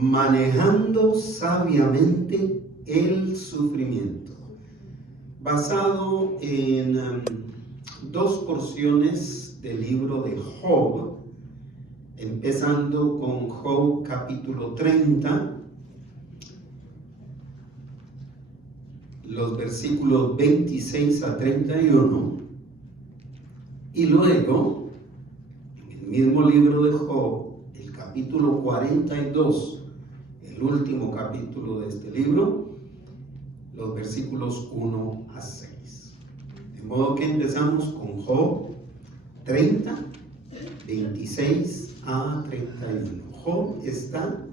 manejando sabiamente el sufrimiento, basado en dos porciones del libro de Job, empezando con Job capítulo 30, los versículos 26 a 31, y luego, en el mismo libro de Job, el capítulo 42, el último capítulo de este libro, los versículos 1 a 6. De modo que empezamos con Job 30, 26 a 31. Job está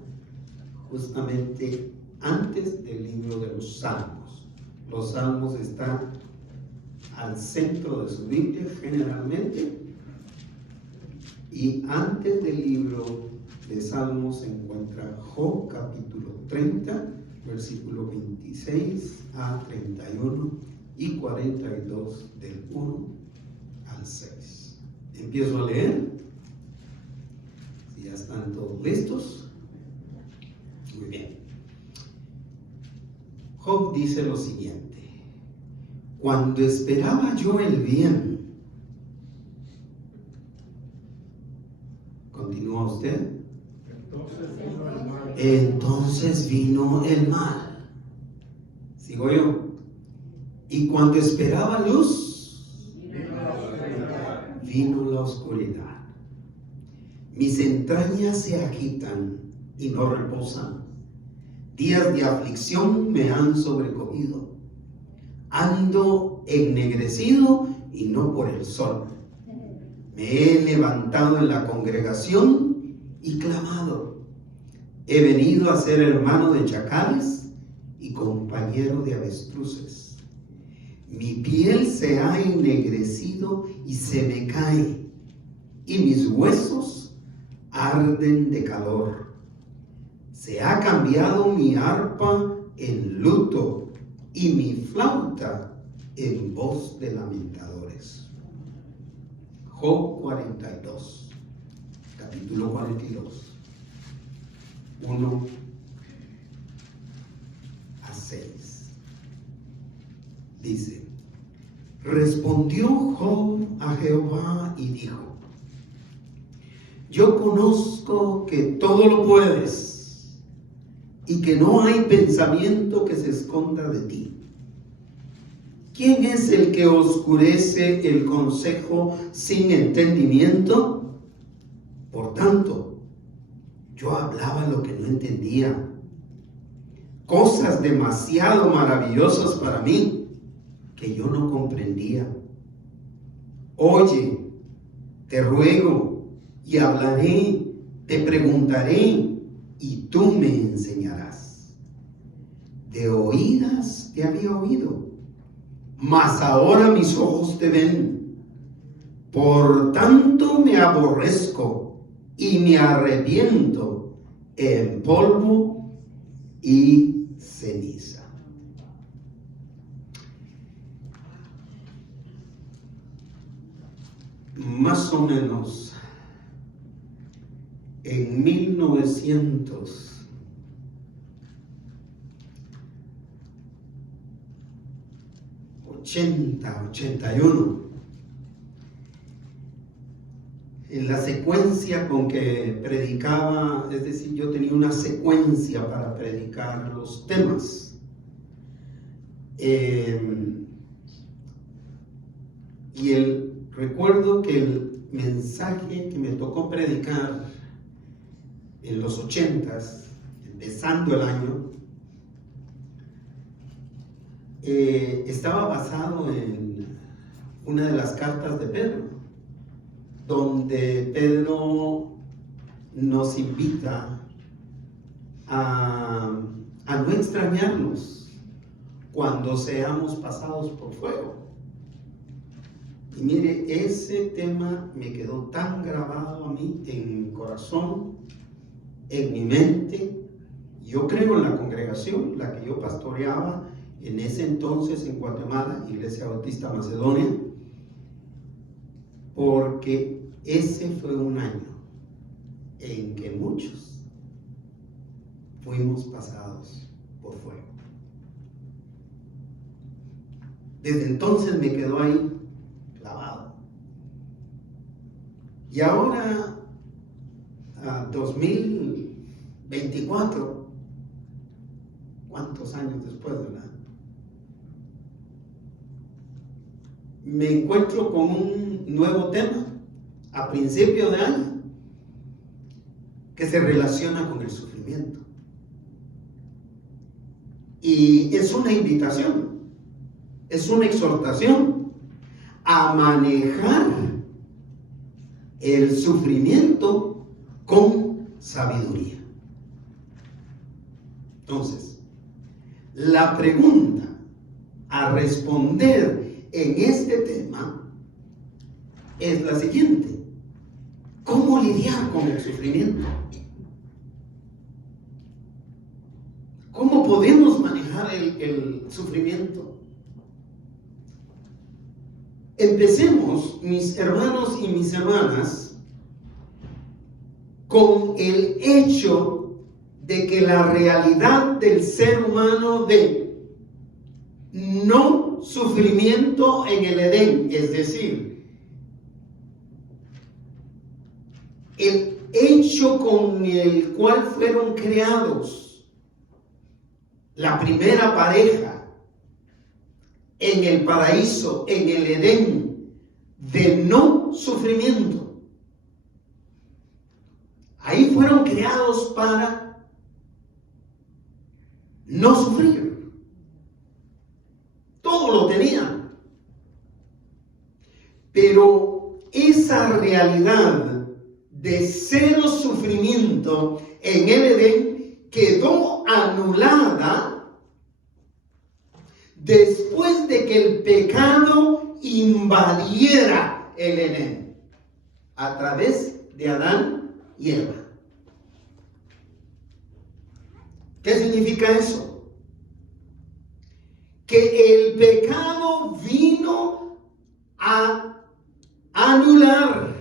justamente antes del libro de los Salmos. Los Salmos están al centro de su Biblia generalmente, y antes del libro de Salmos se encuentra Job capítulo 30, versículo 26 a 31 y 42 del 1 al 6. Empiezo a leer. Si ya están todos listos. Muy bien. Job dice lo siguiente: cuando esperaba yo el bien, ¿continúa usted? Entonces vino el mal. Sigo yo. Y cuando esperaba luz, vino la oscuridad. Mis entrañas se agitan y no reposan. Días de aflicción me han sobrecogido. Ando ennegrecido y no por el sol. Me he levantado en la congregación y clamado. He venido a ser hermano de chacales y compañero de avestruces. Mi piel se ha ennegrecido y se me cae, y mis huesos arden de calor. Se ha cambiado mi arpa en luto y mi flauta en voz de lamentadores. Job 42, capítulo 42, 1 a 6. Dice: respondió Job a Jehová y dijo: yo conozco que todo lo puedes y que no hay pensamiento que se esconda de ti. ¿Quién es el que oscurece el consejo sin entendimiento? Por tanto, yo hablaba lo que no entendía, cosas demasiado maravillosas para mí que yo no comprendía. Oye, te ruego, y hablaré, te preguntaré, y tú me enseñarás. De oídas te había oído, mas ahora mis ojos te ven. Por tanto me aborrezco y me arrepiento en polvo y ceniza. Más o menos en 1981, en la secuencia con que predicaba, es decir, yo tenía una secuencia para predicar los temas, recuerdo que el mensaje que me tocó predicar en los 80s, empezando el año, estaba basado en una de las cartas de Pedro, donde Pedro nos invita a no extrañarnos cuando seamos pasados por fuego. Y mire, ese tema me quedó tan grabado a mí en mi corazón, en mi mente. Yo creo en la congregación, la que yo pastoreaba en ese entonces en Guatemala, Iglesia Bautista Macedonia, porque ese fue un año en que muchos fuimos pasados por fuego. Desde entonces me quedó ahí clavado. Y ahora, a 2024, ¿cuántos años después, verdad? Me encuentro con un nuevo tema a principio de año que se relaciona con el sufrimiento. Y es una invitación, es una exhortación a manejar el sufrimiento con sabiduría. Entonces, la pregunta a responder en este tema es la siguiente: ¿cómo lidiar con el sufrimiento? ¿Cómo podemos manejar el sufrimiento? Empecemos, mis hermanos y mis hermanas, con el hecho de que la realidad del ser humano de no sufrimiento en el Edén, es decir, el hecho con el cual fueron creados la primera pareja en el paraíso, en el Edén, de no sufrimiento. Ahí fueron creados para no sufrir. Todo lo tenían. Pero esa realidad de cero sufrimiento en el Edén quedó anulada después de que el pecado invadiera el Edén a través de Adán y Eva. ¿Qué significa eso? Que el pecado vino a anular,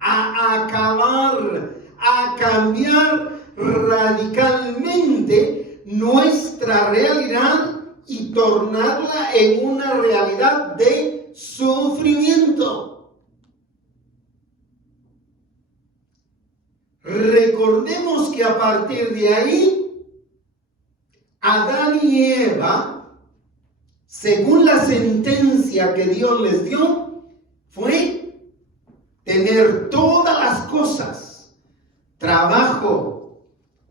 a acabar, a cambiar radicalmente nuestra realidad y tornarla en una realidad de sufrimiento. Recordemos que a partir de ahí, Adán y Eva, según la sentencia que Dios les dio, fue tener todas las cosas: trabajo,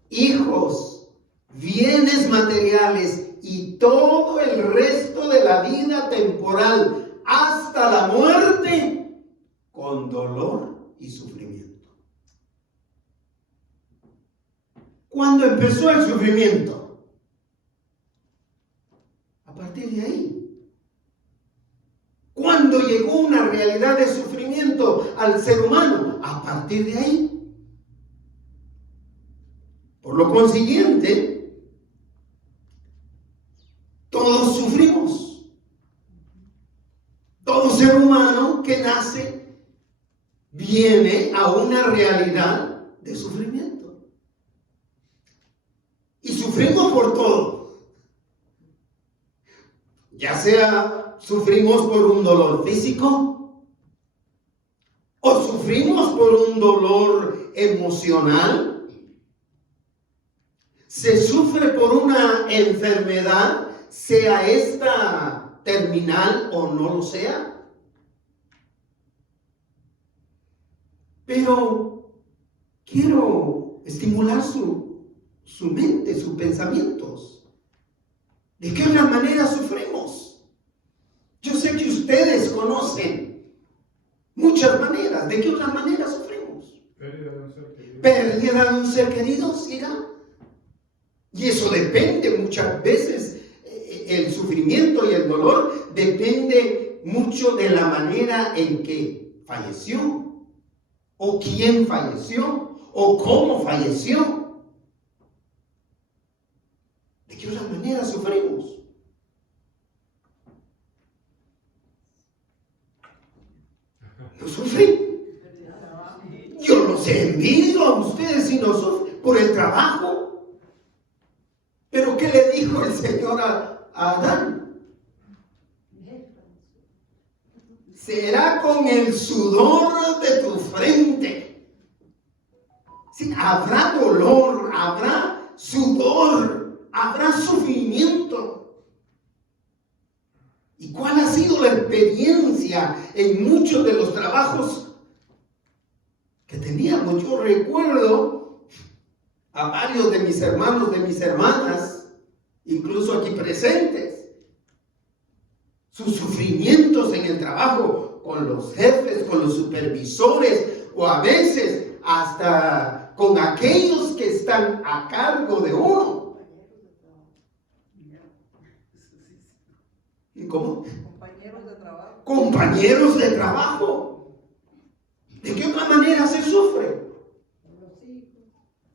hijos, bienes materiales y todo el resto de la vida temporal hasta la muerte, con dolor y sufrimiento. ¿Cuándo empezó el sufrimiento? A partir de ahí. ¿Cuándo llegó una realidad de sufrimiento al ser humano? A partir de ahí. Por lo consiguiente, todos sufrimos. Todo ser humano que nace viene a una realidad de sufrimiento. Y sufrimos por todo. Ya sea sufrimos por un dolor físico, o sufrimos por un dolor emocional. Se sufre por una enfermedad, sea esta terminal o no lo sea. Pero quiero estimular su mente, sus pensamientos. ¿De qué otra manera sufrimos? Yo sé que ustedes conocen muchas maneras. ¿De qué otra manera sufrimos? Pérdida de un ser querido. Pérdida de un ser querido, ¿sí? Y eso depende muchas veces. El sufrimiento y el dolor depende mucho de la manera en que falleció, o quién falleció, o cómo falleció. ¿De qué otra manera sufrimos? No sufren. Yo los envidio a ustedes si no sufren por el trabajo. a Adán. Será con el sudor de tu frente. Sí, habrá dolor, habrá sudor, habrá sufrimiento. ¿Y cuál ha sido la experiencia en muchos de los trabajos que teníamos? Yo recuerdo a varios de mis hermanos, de mis hermanas, incluso aquí presentes, sus sufrimientos en el trabajo con los jefes, con los supervisores, o a veces hasta con aquellos que están a cargo de uno. ¿Cómo? Compañeros de trabajo. Compañeros de trabajo. ¿De qué otra manera se sufre?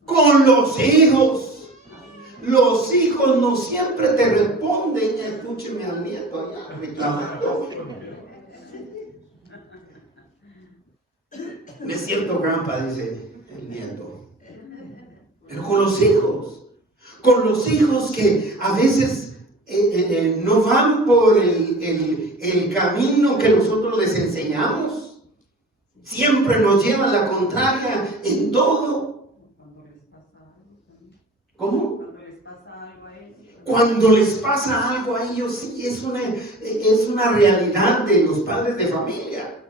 Con los hijos. Los hijos no siempre te responden. Escúcheme al nieto allá reclamando. Me siento grampa, dice el nieto. Pero con los hijos que a veces no van por el camino que nosotros les enseñamos, siempre nos llevan la contraria en todo. ¿Cómo? Cuando les pasa algo a ellos, sí, es una realidad de los padres de familia.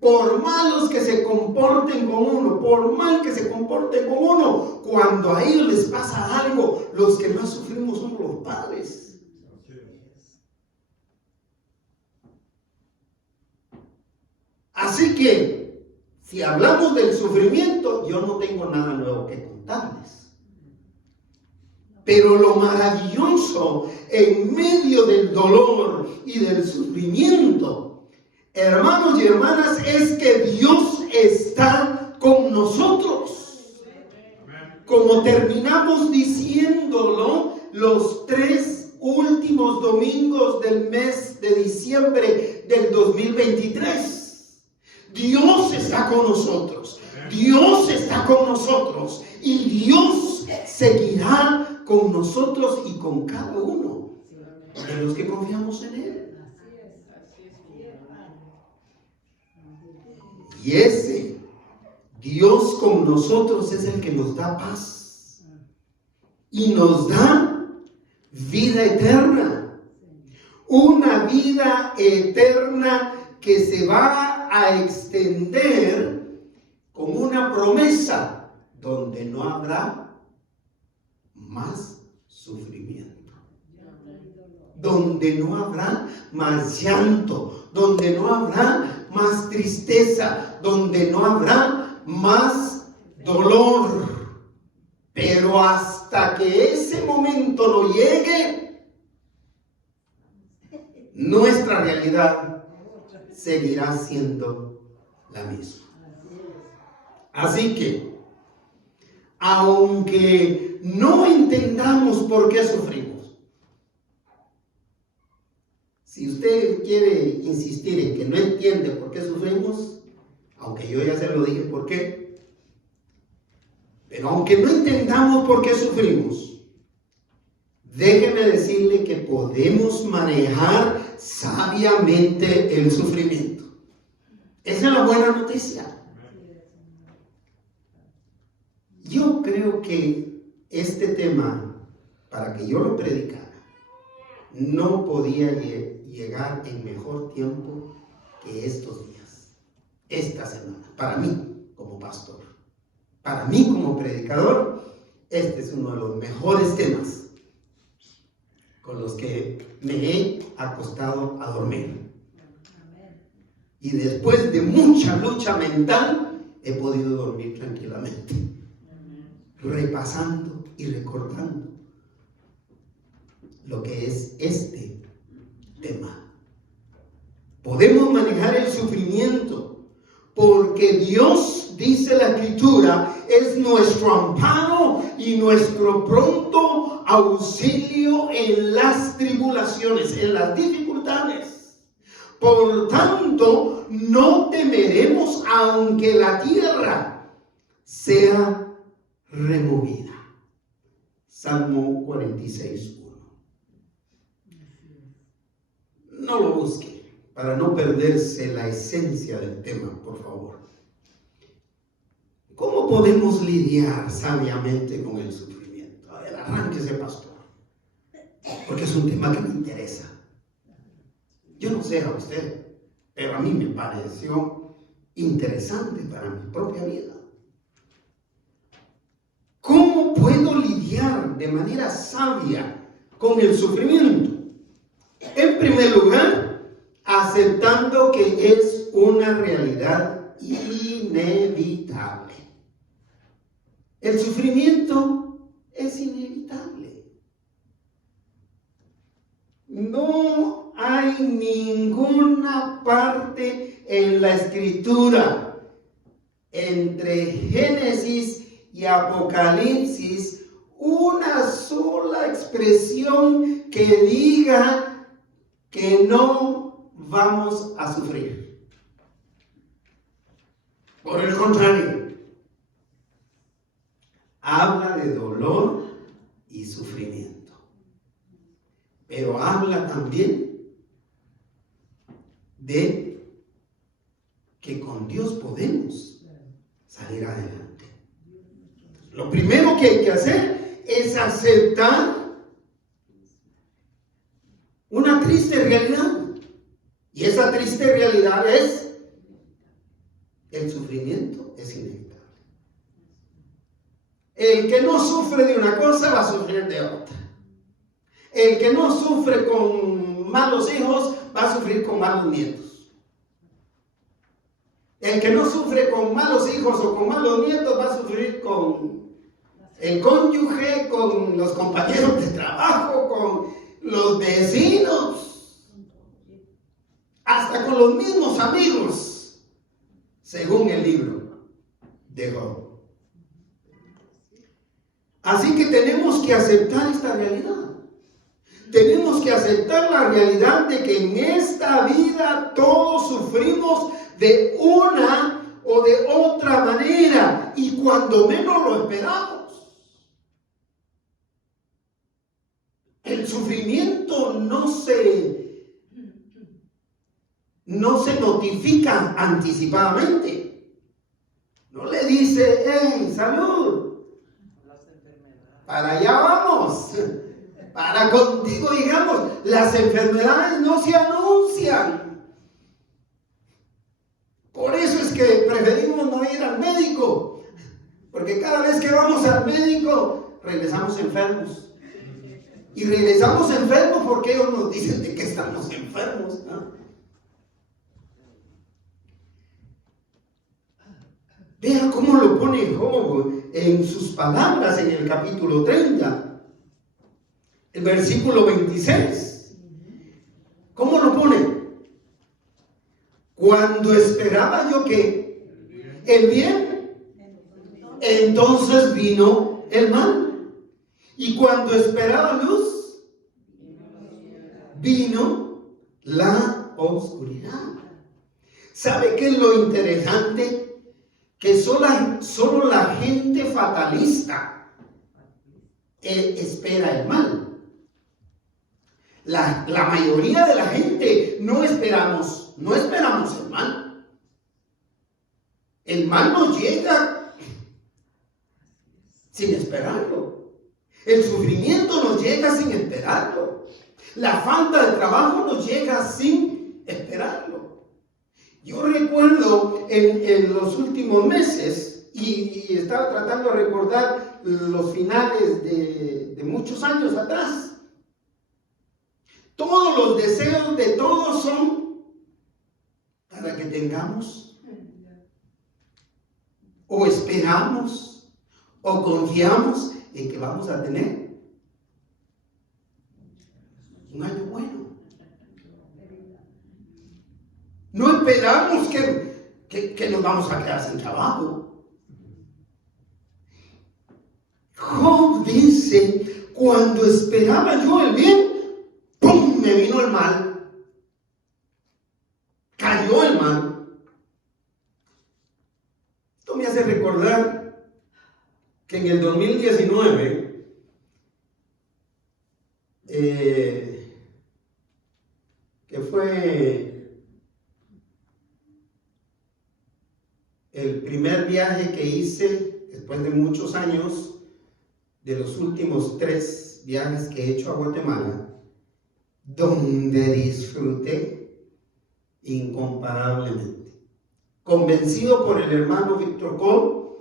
Por malos que se comporten con uno, por mal que se comporten con uno, cuando a ellos les pasa algo, los que más sufrimos somos los padres. Así que, si hablamos del sufrimiento, yo no tengo nada nuevo que contarles. Pero lo maravilloso en medio del dolor y del sufrimiento, hermanos y hermanas, es que Dios está con nosotros. Como terminamos diciéndolo los 3 últimos domingos del mes de diciembre del 2023. Dios está con nosotros. Dios está con nosotros. Y Dios seguirá con nosotros y con cada uno de los que confiamos en Él. Y ese Dios con nosotros es el que nos da paz y nos da vida eterna. Una vida eterna que se va a extender con una promesa donde no habrá más sufrimiento, donde no habrá más llanto, donde no habrá más tristeza, donde no habrá más dolor. Pero hasta que ese momento no llegue, nuestra realidad seguirá siendo la misma. Así que, aunque no entendamos por qué sufrimos, si usted quiere insistir en que no entiende por qué sufrimos, aunque yo ya se lo dije por qué, pero aunque no entendamos por qué sufrimos, déjeme decirle que podemos manejar sabiamente el sufrimiento. Esa es la buena noticia. Yo creo que este tema, para que yo lo predicara, no podía llegar en mejor tiempo que estos días, esta semana. Para mí, como pastor, para mí, como predicador, este es uno de los mejores temas con los que me he acostado a dormir. Y después de mucha lucha mental, he podido dormir tranquilamente, repasando y recordando lo que es este tema. Podemos manejar el sufrimiento porque Dios, dice la Escritura, es nuestro amparo y nuestro pronto auxilio en las tribulaciones, en las dificultades. Por tanto, no temeremos aunque la tierra sea removida. Salmo 46:1. no lo busque para no perderse la esencia del tema, por favor. ¿Cómo podemos lidiar sabiamente con el sufrimiento? A ver, arránquese, pastor, porque es un tema que me interesa. Yo no sé a usted, pero a mí me pareció interesante para mi propia vida. ¿Cómo puedo lidiar de manera sabia con el sufrimiento? En primer lugar, aceptando que es una realidad inevitable. El sufrimiento es inevitable. No hay ninguna parte en la Escritura, entre Génesis y Apocalipsis, una sola expresión que diga que no vamos a sufrir. Por el contrario, habla de dolor y sufrimiento, pero habla también de que con Dios podemos salir adelante. Lo primero que hay que hacer es aceptar una triste realidad, y esa triste realidad es el sufrimiento es inevitable. El que no sufre de una cosa va a sufrir de otra. El que no sufre con malos hijos va a sufrir con malos nietos. El que no sufre con malos hijos o con malos nietos va a sufrir con el cónyuge, con los compañeros de trabajo, con los vecinos, hasta con los mismos amigos, según el libro de Job. Así que tenemos que aceptar esta realidad. Tenemos que aceptar la realidad de que en esta vida todos sufrimos de una o de otra manera, y cuando menos lo esperamos. El sufrimiento no se notifica anticipadamente. No le dice, hey, salud, para allá vamos, para contigo, digamos. Las enfermedades no se anuncian. Por eso es que preferimos no ir al médico, porque cada vez que vamos al médico regresamos enfermos. Y regresamos enfermos porque ellos nos dicen de que estamos enfermos, ¿no? Vea cómo lo pone Job en sus palabras en el capítulo 30, el versículo 26. ¿Cómo lo pone? Cuando esperaba yo que el bien, entonces vino el mal. Y cuando esperaba luz, vino la oscuridad. ¿Sabe qué es lo interesante? Que solo la gente fatalista espera el mal. La mayoría de la gente no esperamos el mal. El mal nos llega sin esperarlo. El sufrimiento nos llega sin esperarlo. La falta de trabajo nos llega sin esperarlo. Yo recuerdo en los últimos meses, y estaba tratando de recordar los finales de muchos años atrás. Todos los deseos de todos son para que tengamos, o esperamos, o confiamos en que vamos a tener un año bueno. No esperamos que nos vamos a quedar sin trabajo. Job dice, cuando esperaba yo el bien, ¡pum!, me vino el mal. Cayó el mal. Esto me hace recordar que en el 2019 que fue primer viaje que hice después de muchos años, de los últimos 3 viajes que he hecho a Guatemala, donde disfruté incomparablemente. Convencido por el hermano Víctor Cole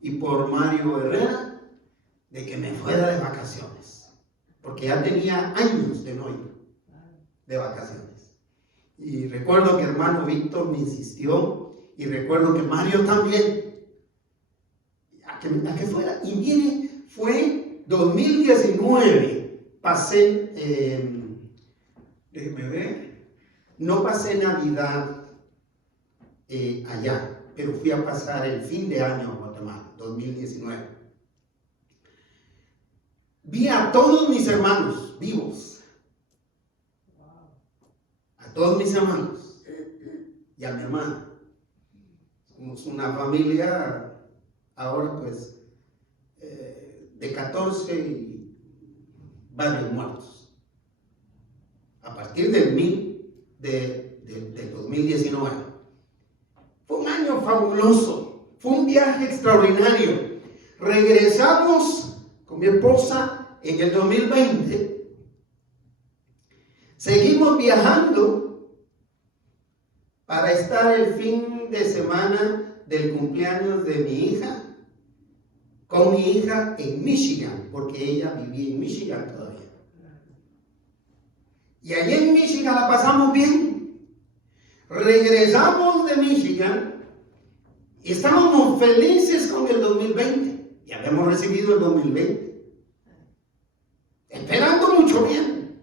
y por Mario Herrera de que me fuera de vacaciones, porque ya tenía años de no ir de vacaciones. Y recuerdo que hermano Víctor me insistió, y recuerdo que Mario también, a que fuera. Y mire, fue 2019, pasé, déjeme ver, no pasé Navidad allá, pero fui a pasar el fin de año a Guatemala, 2019. Vi a todos mis hermanos vivos, a todos mis hermanos y a mi hermana. Somos una familia ahora pues de 14 y varios muertos. A partir del 2019. Fue un año fabuloso, fue un viaje extraordinario. Regresamos con mi esposa en el 2020. Seguimos viajando para estar el fin de semana del cumpleaños de mi hija, con mi hija en Michigan, porque ella vivía en Michigan todavía. Y allí en Michigan la pasamos bien. Regresamos de Michigan y estábamos felices con el 2020. Y habíamos recibido el 2020. Esperando mucho bien.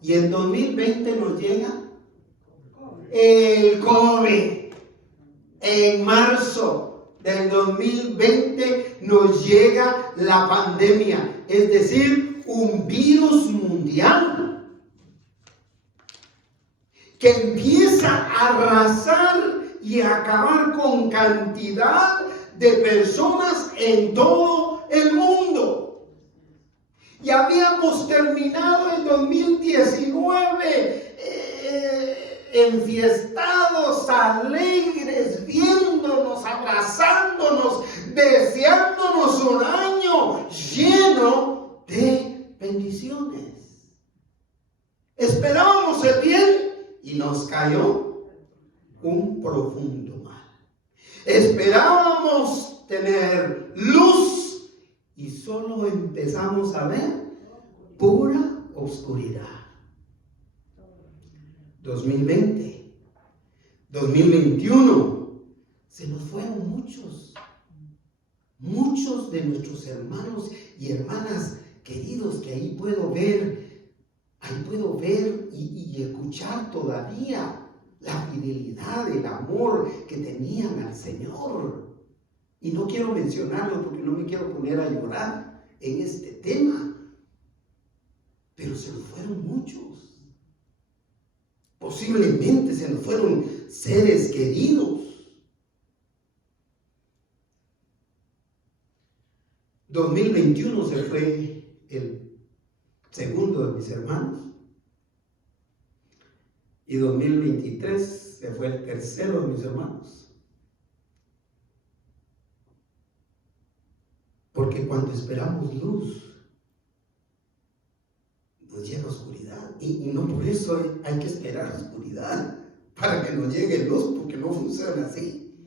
Y en 2020 nos llega el COVID. En marzo del 2020 nos llega la pandemia, es decir, un virus mundial que empieza a arrasar y a acabar con cantidad de personas en todo el mundo. Y habíamos terminado el 2019 enfiestados, alegres, viéndonos, abrazándonos, deseándonos un año lleno de bendiciones. Esperábamos el bien y nos cayó un profundo mal. Esperábamos tener luz y solo empezamos a ver pura oscuridad. 2020, 2021, se nos fueron muchos de nuestros hermanos y hermanas queridos que ahí puedo ver y escuchar todavía la fidelidad, el amor que tenían al Señor. Y no quiero mencionarlo porque no me quiero poner a llorar en este tema, pero se nos fueron muchos. Posiblemente se nos fueron seres queridos. 2021 se fue el segundo de mis hermanos. Y 2023 se fue el tercero de mis hermanos. Porque cuando esperamos luz, nos llega oscuridad. Y no por eso hay que esperar oscuridad para que nos llegue luz, porque no funciona así.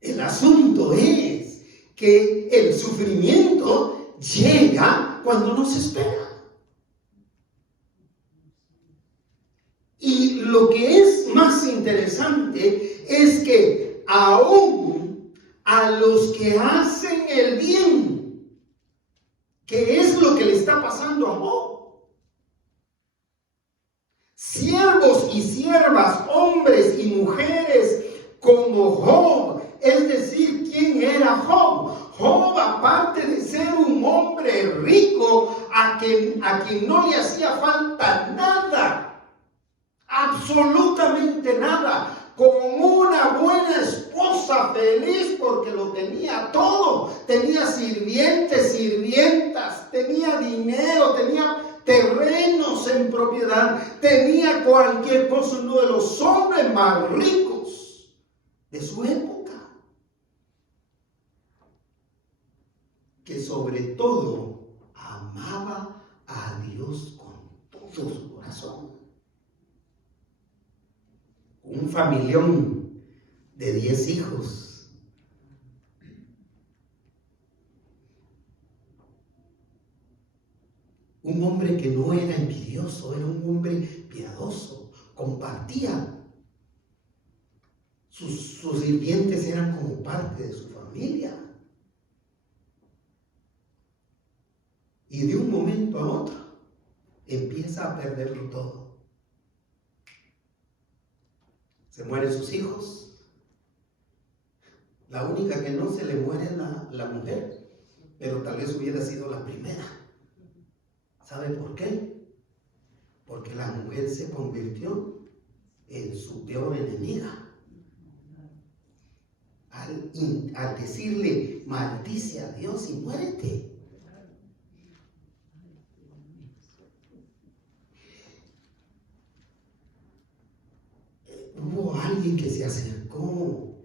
El asunto es que el sufrimiento llega cuando no se espera. Y lo que es más interesante es que aún a los que hacen el bien, que es lo que le está pasando a Job, siervos y siervas, hombres y mujeres como Job, es decir, ¿quién era Job? Job, aparte de ser un hombre rico, a quien no le hacía falta nada, absolutamente nada, con una buena esposa feliz porque lo tenía todo, tenía sirvientes, sirvientas, tenía dinero, tenía terrenos en propiedad, tenía cualquier cosa, uno de los hombres más ricos de su época, que sobre todo amaba a Dios con todo su corazón. Un familión de 10 hijos. Un hombre que no era envidioso, era un hombre piadoso, compartía. Sus sirvientes eran como parte de su familia. Y de un momento a otro empieza a perderlo todo. Se mueren sus hijos. La única que no se le muere es la mujer, pero tal vez hubiera sido la primera. ¿Sabe por qué? Porque la mujer se convirtió en su peor enemiga. Al decirle, maldice a Dios y muérete. Hubo alguien que se acercó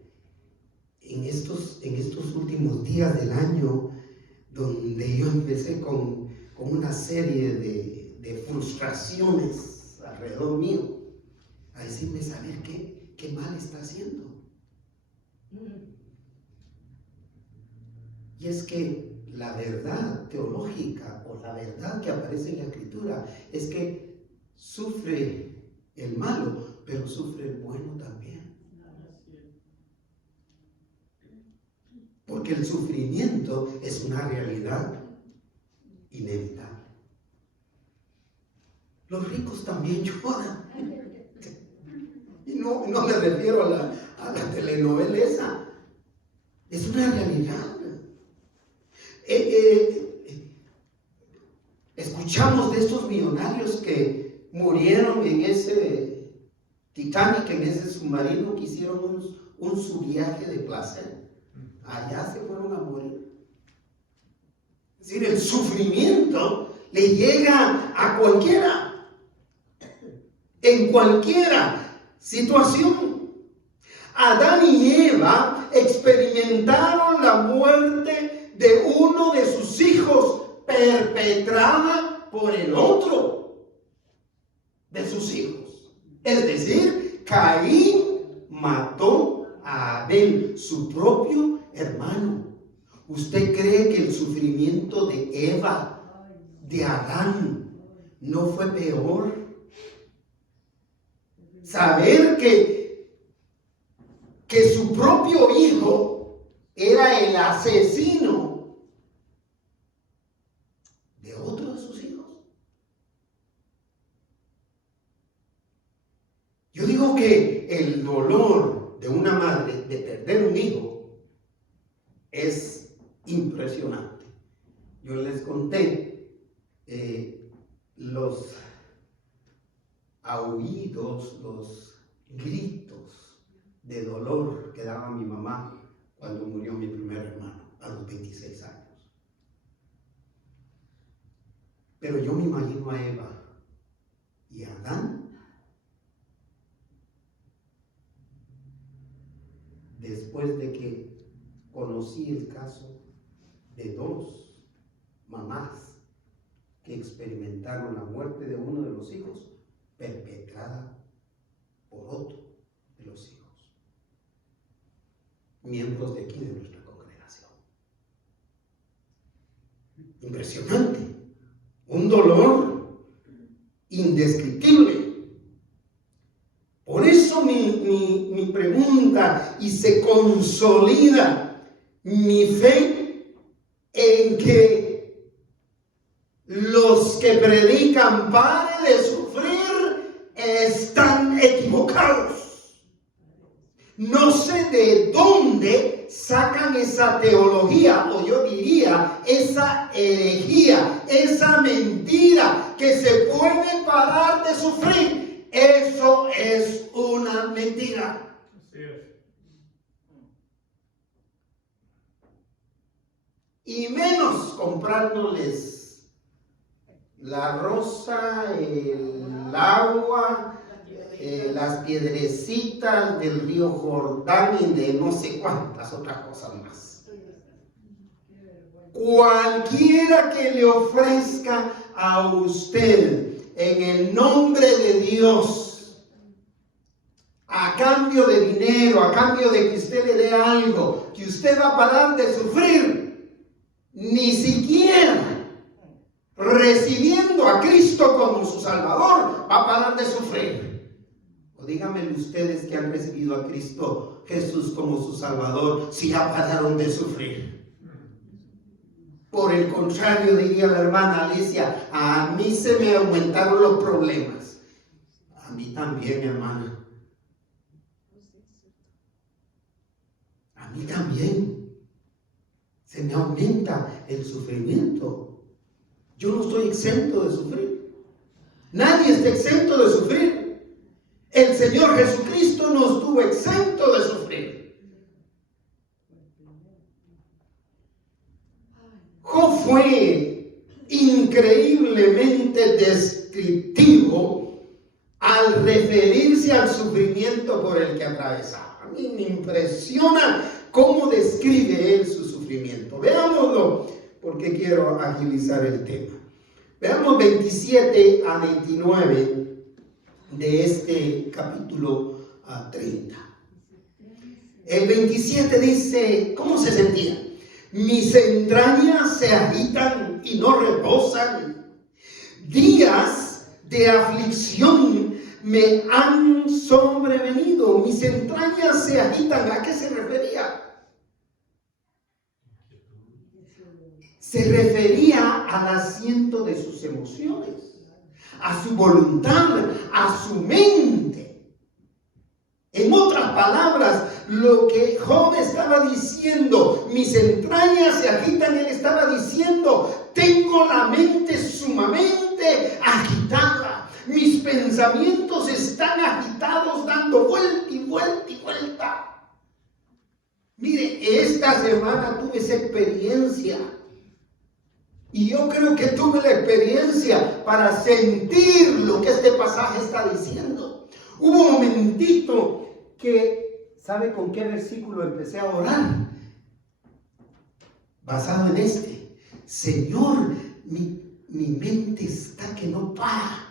en estos últimos días del año, donde yo empecé con una serie de frustraciones alrededor mío, a decirme, ¿saber qué mal está haciendo? Y es que la verdad teológica o la verdad que aparece en la Escritura es que sufre el malo, pero sufre el bueno también. Porque el sufrimiento es una realidad inevitable. Los ricos también lloran. Y no me refiero a la telenovela esa. Es una realidad. Escuchamos de estos millonarios que murieron en ese Titanic, en ese submarino, que hicieron un subviaje de placer. Allá se fueron a morir. Es decir, el sufrimiento le llega a cualquiera, en cualquiera situación. Adán y Eva experimentaron la muerte de uno de sus hijos, perpetrada por el otro de sus hijos. Es decir, Caín mató a Abel, su propio hermano. ¿Usted cree que el sufrimiento de Eva, de Adán, no fue peor? Saber que su propio hijo era el asesino de otro de sus hijos. Yo digo que el dolor de una madre de perder un hijo es impresionante. Yo les conté los aullidos, los gritos de dolor que daba mi mamá cuando murió mi primer hermano a los 26 años. Pero yo me imagino a Eva y a Adán después de que conocí el caso de dos mamás que experimentaron la muerte de uno de los hijos perpetrada por otro de los hijos, miembros de aquí de nuestra congregación. Impresionante, un dolor indescriptible. Por eso mi pregunta, y se consolida mi fe en que los que predican pare de sufrir están equivocados. No sé de dónde sacan esa teología, o yo diría esa herejía, esa mentira que se puede parar de sufrir. Eso es una mentira. Así es. Y menos comprándoles la rosa, el agua, las piedrecitas del río Jordán y de no sé cuántas otras cosas más. Cualquiera que le ofrezca a usted en el nombre de Dios, a cambio de dinero, a cambio de que usted le dé algo, que usted va a parar de sufrir, ni siquiera recibiendo a Cristo como su Salvador, va a parar de sufrir. O díganmelo ustedes que han recibido a Cristo Jesús como su Salvador, si ya pararon de sufrir. Por el contrario, diría la hermana Alicia, a mí se me aumentaron los problemas. A mí también, hermana. A mí también. Se me aumenta el sufrimiento. Yo no estoy exento de sufrir. Nadie está exento de sufrir. El Señor Jesucristo no estuvo exento de sufrir. Job fue increíblemente descriptivo al referirse al sufrimiento por el que atravesaba. A mí me impresiona cómo describe él su sufrimiento. Veámoslo, porque quiero agilizar el tema. Veamos 27 a 29 de este capítulo 30. El 27 dice, ¿cómo se sentía? Mis entrañas se agitan y no reposan. Días de aflicción me han sobrevenido. Mis entrañas se agitan. ¿A qué se refería? Se refería al asiento de sus emociones, a su voluntad, a su mente. En otras palabras, lo que Job estaba diciendo, mis entrañas se agitan, él estaba diciendo, tengo la mente sumamente agitada. Mis pensamientos están agitados, dando vuelta y vuelta y vuelta. Mire, esta semana tuve esa experiencia. Y yo creo que tuve la experiencia para sentir lo que este pasaje está diciendo. Hubo un momentito que, ¿sabe con qué versículo empecé a orar? Basado en este. Señor, mi mente está que no para.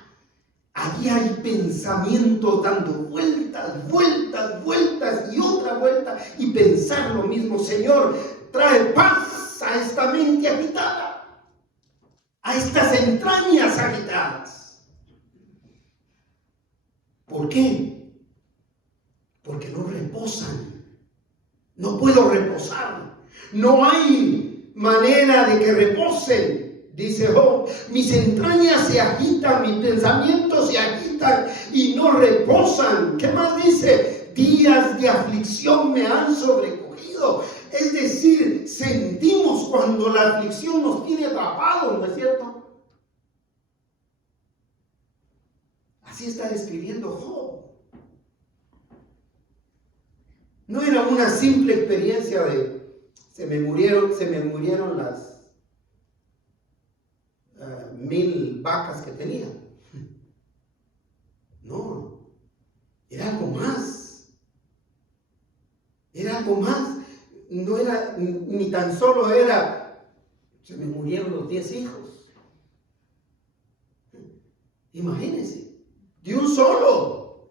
Allí hay pensamientos dando vueltas, vueltas, vueltas y otra vuelta. Y pensar lo mismo. Señor, trae paz a esta mente agitada. A estas entrañas agitadas. ¿Por qué? Porque no reposan. No puedo reposar. No hay manera de que reposen, dice Job. Mis entrañas se agitan, mis pensamientos se agitan y no reposan. ¿Qué más dice? Días de aflicción me han sobrecogido. Es decir, sentimos cuando la aflicción nos tiene atrapados, ¿no es cierto? Así está describiendo Job. No era una simple experiencia de se me murieron las 1000 vacas que tenía. No, era algo más. Era algo más. No era, ni tan solo era, se me murieron los 10 hijos. Imagínense, de un solo.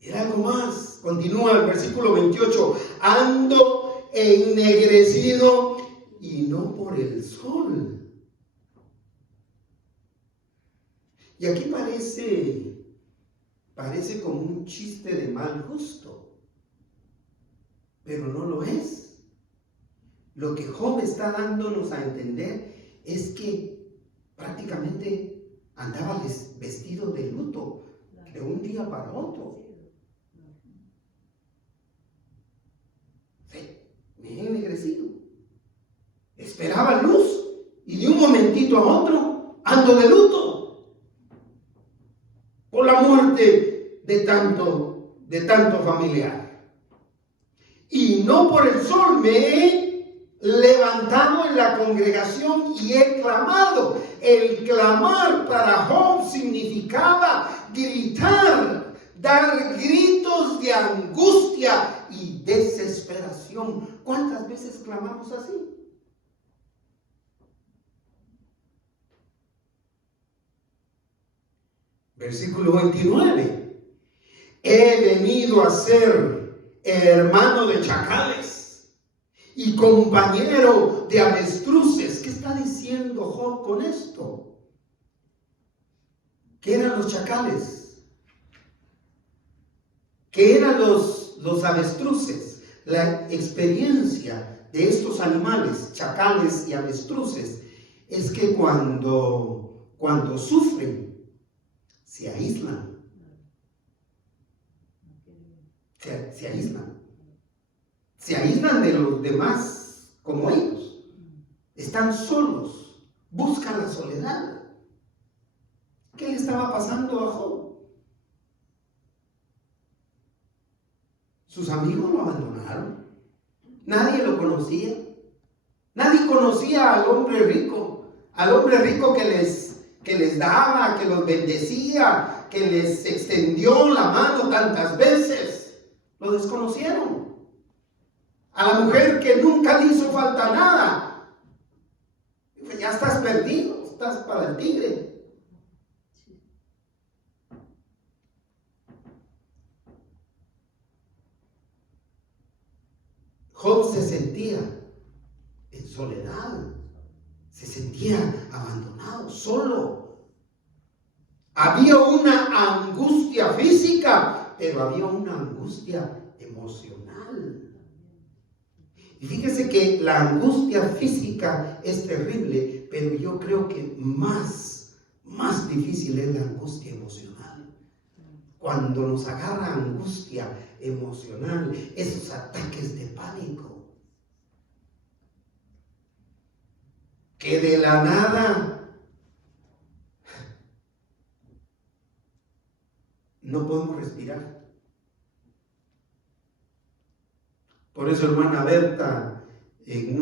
Era algo más. Continúa el versículo 28. Ando ennegrecido y no por el sol. Y aquí parece como un chiste de mal gusto, pero no lo es. Lo que Job está dándonos a entender es que prácticamente andaba vestido de luto de un día para otro. Sí, me he ennegrecido. Esperaba luz y de un momentito a otro ando de luto. Por la muerte de tanto familiar. Y no por el sol me he levantado en la congregación y he clamado. El clamar para Job significaba gritar, dar gritos de angustia y desesperación. ¿Cuántas veces clamamos así? Versículo 29. He venido a ser hermano de chacales y compañero de avestruces. ¿Qué está diciendo Job con esto? ¿Qué eran los chacales? ¿Qué eran los avestruces? La experiencia de estos animales, chacales y avestruces, es que cuando sufren, se aíslan. Se aíslan. Se aíslan de los demás como ellos. Están solos. Buscan la soledad. ¿Qué le estaba pasando a Job? Sus amigos lo abandonaron. Nadie lo conocía. Nadie conocía al hombre rico. Al hombre rico que les daba, que los bendecía, que les extendió la mano tantas veces. Lo desconocieron. A la mujer que nunca le hizo falta nada. Pues ya estás perdido, estás para el tigre. Job se sentía en soledad. Se sentía abandonado, solo. Había una angustia física, pero había una angustia emocional. Y fíjese que la angustia física es terrible, pero yo creo que más difícil es la angustia emocional. Cuando nos agarra angustia emocional, esos ataques de pánico, que de la nada no podemos respirar. Por eso, hermana Berta, en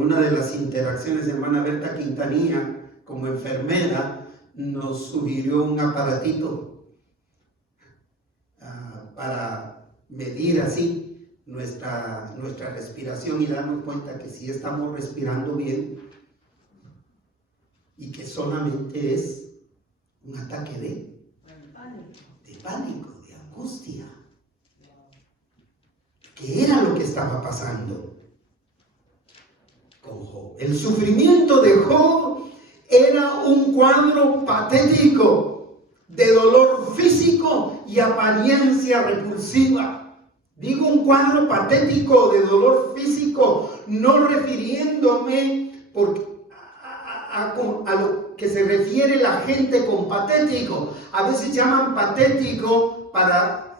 una de las interacciones de hermana Berta Quintanilla, como enfermera, nos sugirió un aparatito para medir así nuestra respiración y darnos cuenta que si estamos respirando bien y que solamente es un ataque de pánico, de angustia. ¿Qué era lo que estaba pasando con Job? El sufrimiento de Job era un cuadro patético de dolor físico y apariencia repulsiva. Digo un cuadro patético de dolor físico, no refiriéndome a lo que se refiere la gente con patético. A veces llaman patético para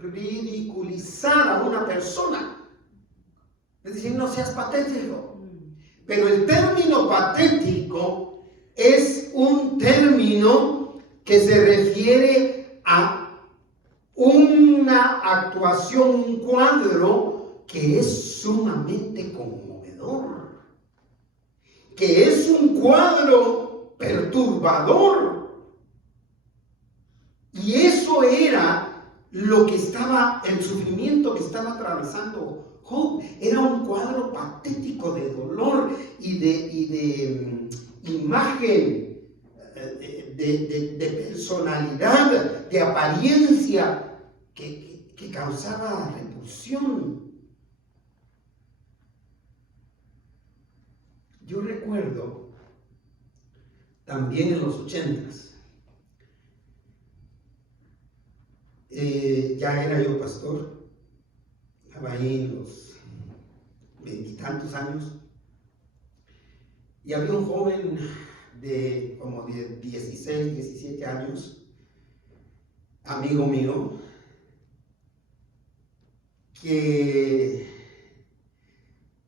ridiculizar a una persona. Es decir, no seas patético. Pero el término patético es un término que se refiere a una actuación, un cuadro que es sumamente conmovedor, que es un cuadro perturbador. Y eso era lo que estaba, el sufrimiento que estaba atravesando Job. Era un cuadro patético de dolor y de imagen, de personalidad, de apariencia que causaba repulsión. Yo recuerdo también en los 80s, ya era yo pastor, estaba ahí en los 20 y tantos años, y había un joven de como de 16, 17 años, amigo mío, que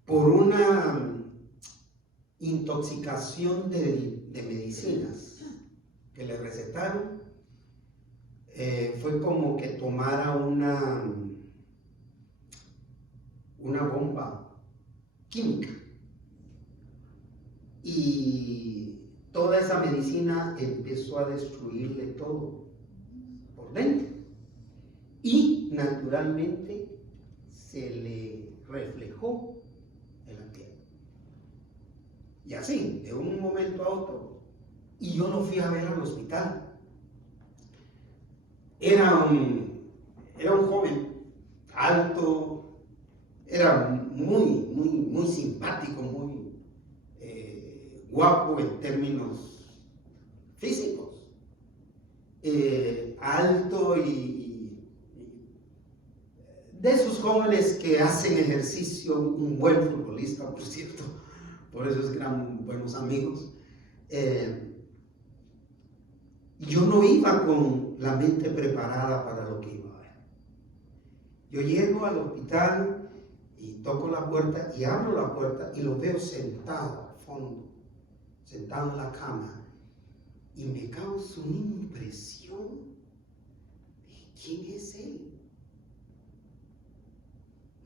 por una intoxicación de medicinas que le recetaron, fue como que tomara una bomba química. Y toda esa medicina empezó a destruirle todo por dentro. Y naturalmente se le reflejó en la piel. Y así, de un momento a otro. Y yo lo fui a ver al hospital. Era un joven alto, era muy simpático, muy guapo en términos físicos, alto y de esos jóvenes que hacen ejercicio, un buen futbolista, por cierto, por eso es que eran buenos amigos. Yo no iba con la mente preparada para lo que iba a ver. Yo llego al hospital y toco la puerta y abro la puerta y lo veo sentado al fondo, sentado en la cama, y me causa una impresión de quién es él.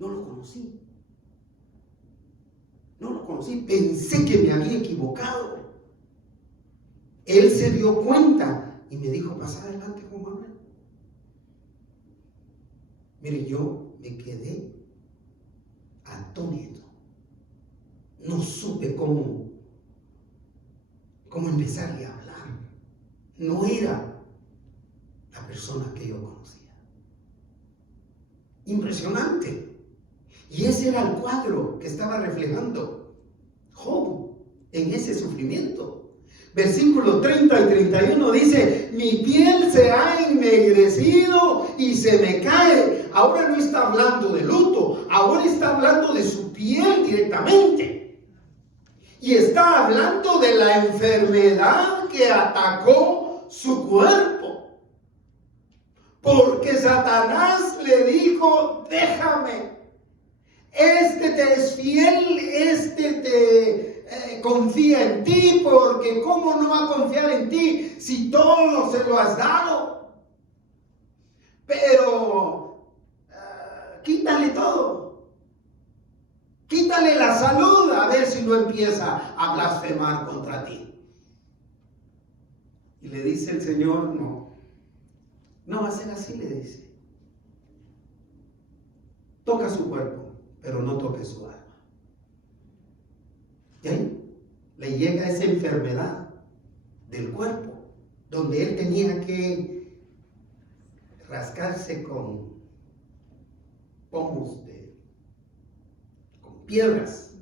No lo conocí. Pensé que me había equivocado. Él se dio cuenta y me dijo: pasa adelante, Juan Manuel. Mire, yo me quedé atónito. No supe cómo empezarle a hablar. No era la persona que yo conocía. Impresionante. Y ese era el cuadro que estaba reflejando Job en ese sufrimiento. Versículos 30 y 31 dice: mi piel se ha ennegrecido y se me cae. Ahora no está hablando de luto, ahora está hablando de su piel directamente. Y está hablando de la enfermedad que atacó su cuerpo. Porque Satanás le dijo: déjame. Este te es fiel, este te confía en ti, porque ¿cómo no va a confiar en ti si todo se lo has dado? Pero quítale todo, quítale la salud, a ver si no empieza a blasfemar contra ti. Y le dice el Señor: no va a ser así, le dice. Toca su cuerpo, pero no toque su alma. ¿Y ahí le llega esa enfermedad del cuerpo, donde él tenía que rascarse con pomos con piedras.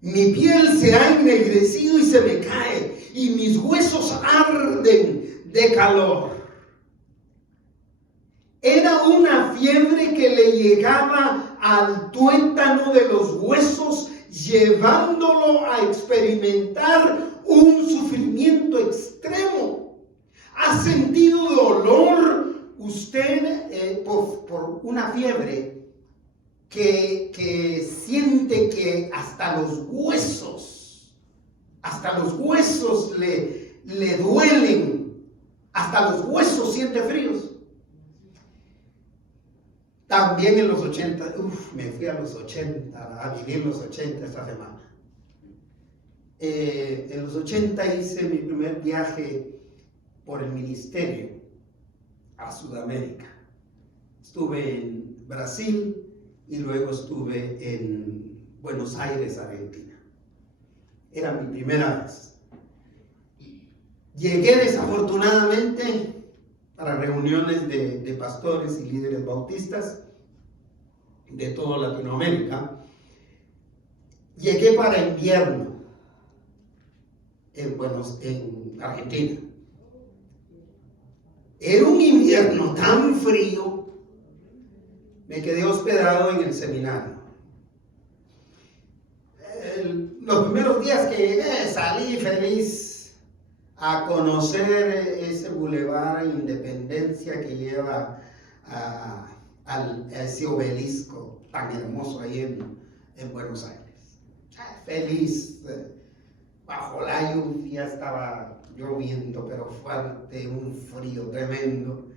Mi piel se ha ennegrecido y se me cae, y mis huesos arden de calor. Era una fiebre que le llegaba al tuétano de los huesos, llevándolo a experimentar un sufrimiento extremo. ¿Ha sentido dolor usted por una fiebre que siente que hasta los huesos le duelen, hasta los huesos siente fríos? También en los 80, me fui a los 80, a vivir los 80 esta semana. En los 80 hice mi primer viaje por el ministerio a Sudamérica. Estuve en Brasil y luego estuve en Buenos Aires, Argentina. Era mi primera vez. Llegué desafortunadamente para reuniones de pastores y líderes bautistas de toda Latinoamérica. Llegué para invierno en Argentina. Era un invierno tan frío. Me quedé hospedado en el seminario. Los primeros días que llegué, salí feliz a conocer ese bulevar Independencia que lleva a ese obelisco tan hermoso ahí en Buenos Aires. Feliz, bajo la lluvia, estaba lloviendo, pero fuerte, un frío tremendo.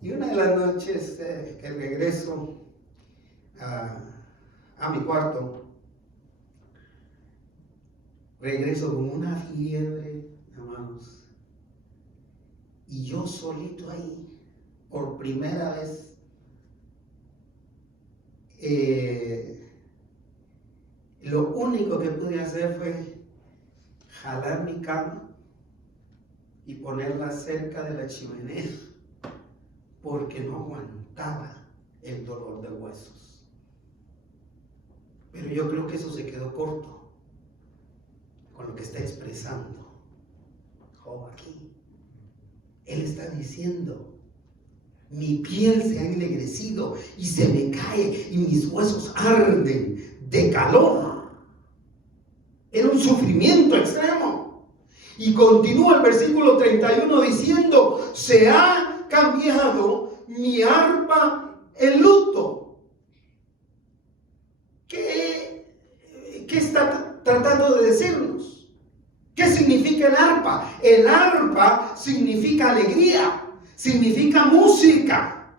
Y una de las noches que regreso, a mi cuarto, regreso con una fiebre, hermanos, y yo solito ahí, por primera vez, lo único que pude hacer fue jalar mi cama y ponerla cerca de la chimenea, porque no aguantaba el dolor de huesos. Pero yo creo que eso se quedó corto con lo que está expresando Job aquí. Él está diciendo: mi piel se ha ennegrecido y se me cae y mis huesos arden de calor. Era un sufrimiento extremo. Y continúa el versículo 31 diciendo: se ha cambiado mi arpa en luto. ¿Qué está tratando de decirnos? ¿Qué significa el arpa? El arpa significa alegría, significa música.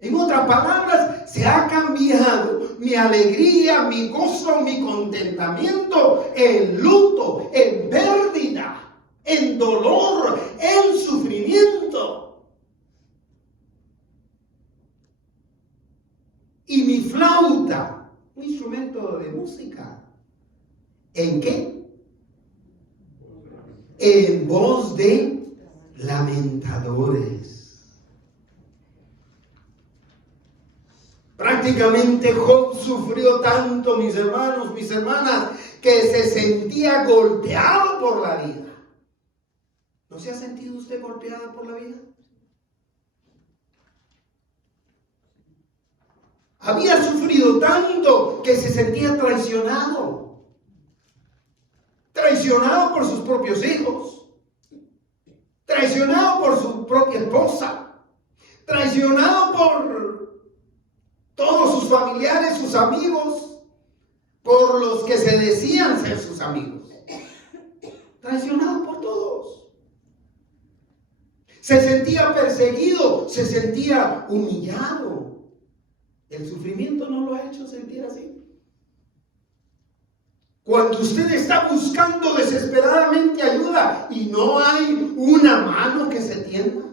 En otras palabras, se ha cambiado mi alegría, mi gozo, mi contentamiento en luto, en pérdida, en dolor, en sufrimiento. Y mi flauta, un instrumento de música, ¿en qué? En voz de lamentadores. Prácticamente Job sufrió tanto, mis hermanos, mis hermanas, que se sentía golpeado por la vida. ¿No se ha sentido usted golpeado por la vida? Había sufrido tanto que se sentía traicionado. Traicionado por sus propios hijos. Traicionado por su propia esposa. Traicionado por todos sus familiares, sus amigos, por los que se decían ser sus amigos. Traicionado por todos. Se sentía perseguido, se sentía humillado. El sufrimiento no lo ha hecho sentir así. Cuando usted está buscando desesperadamente ayuda y no hay una mano que se tienda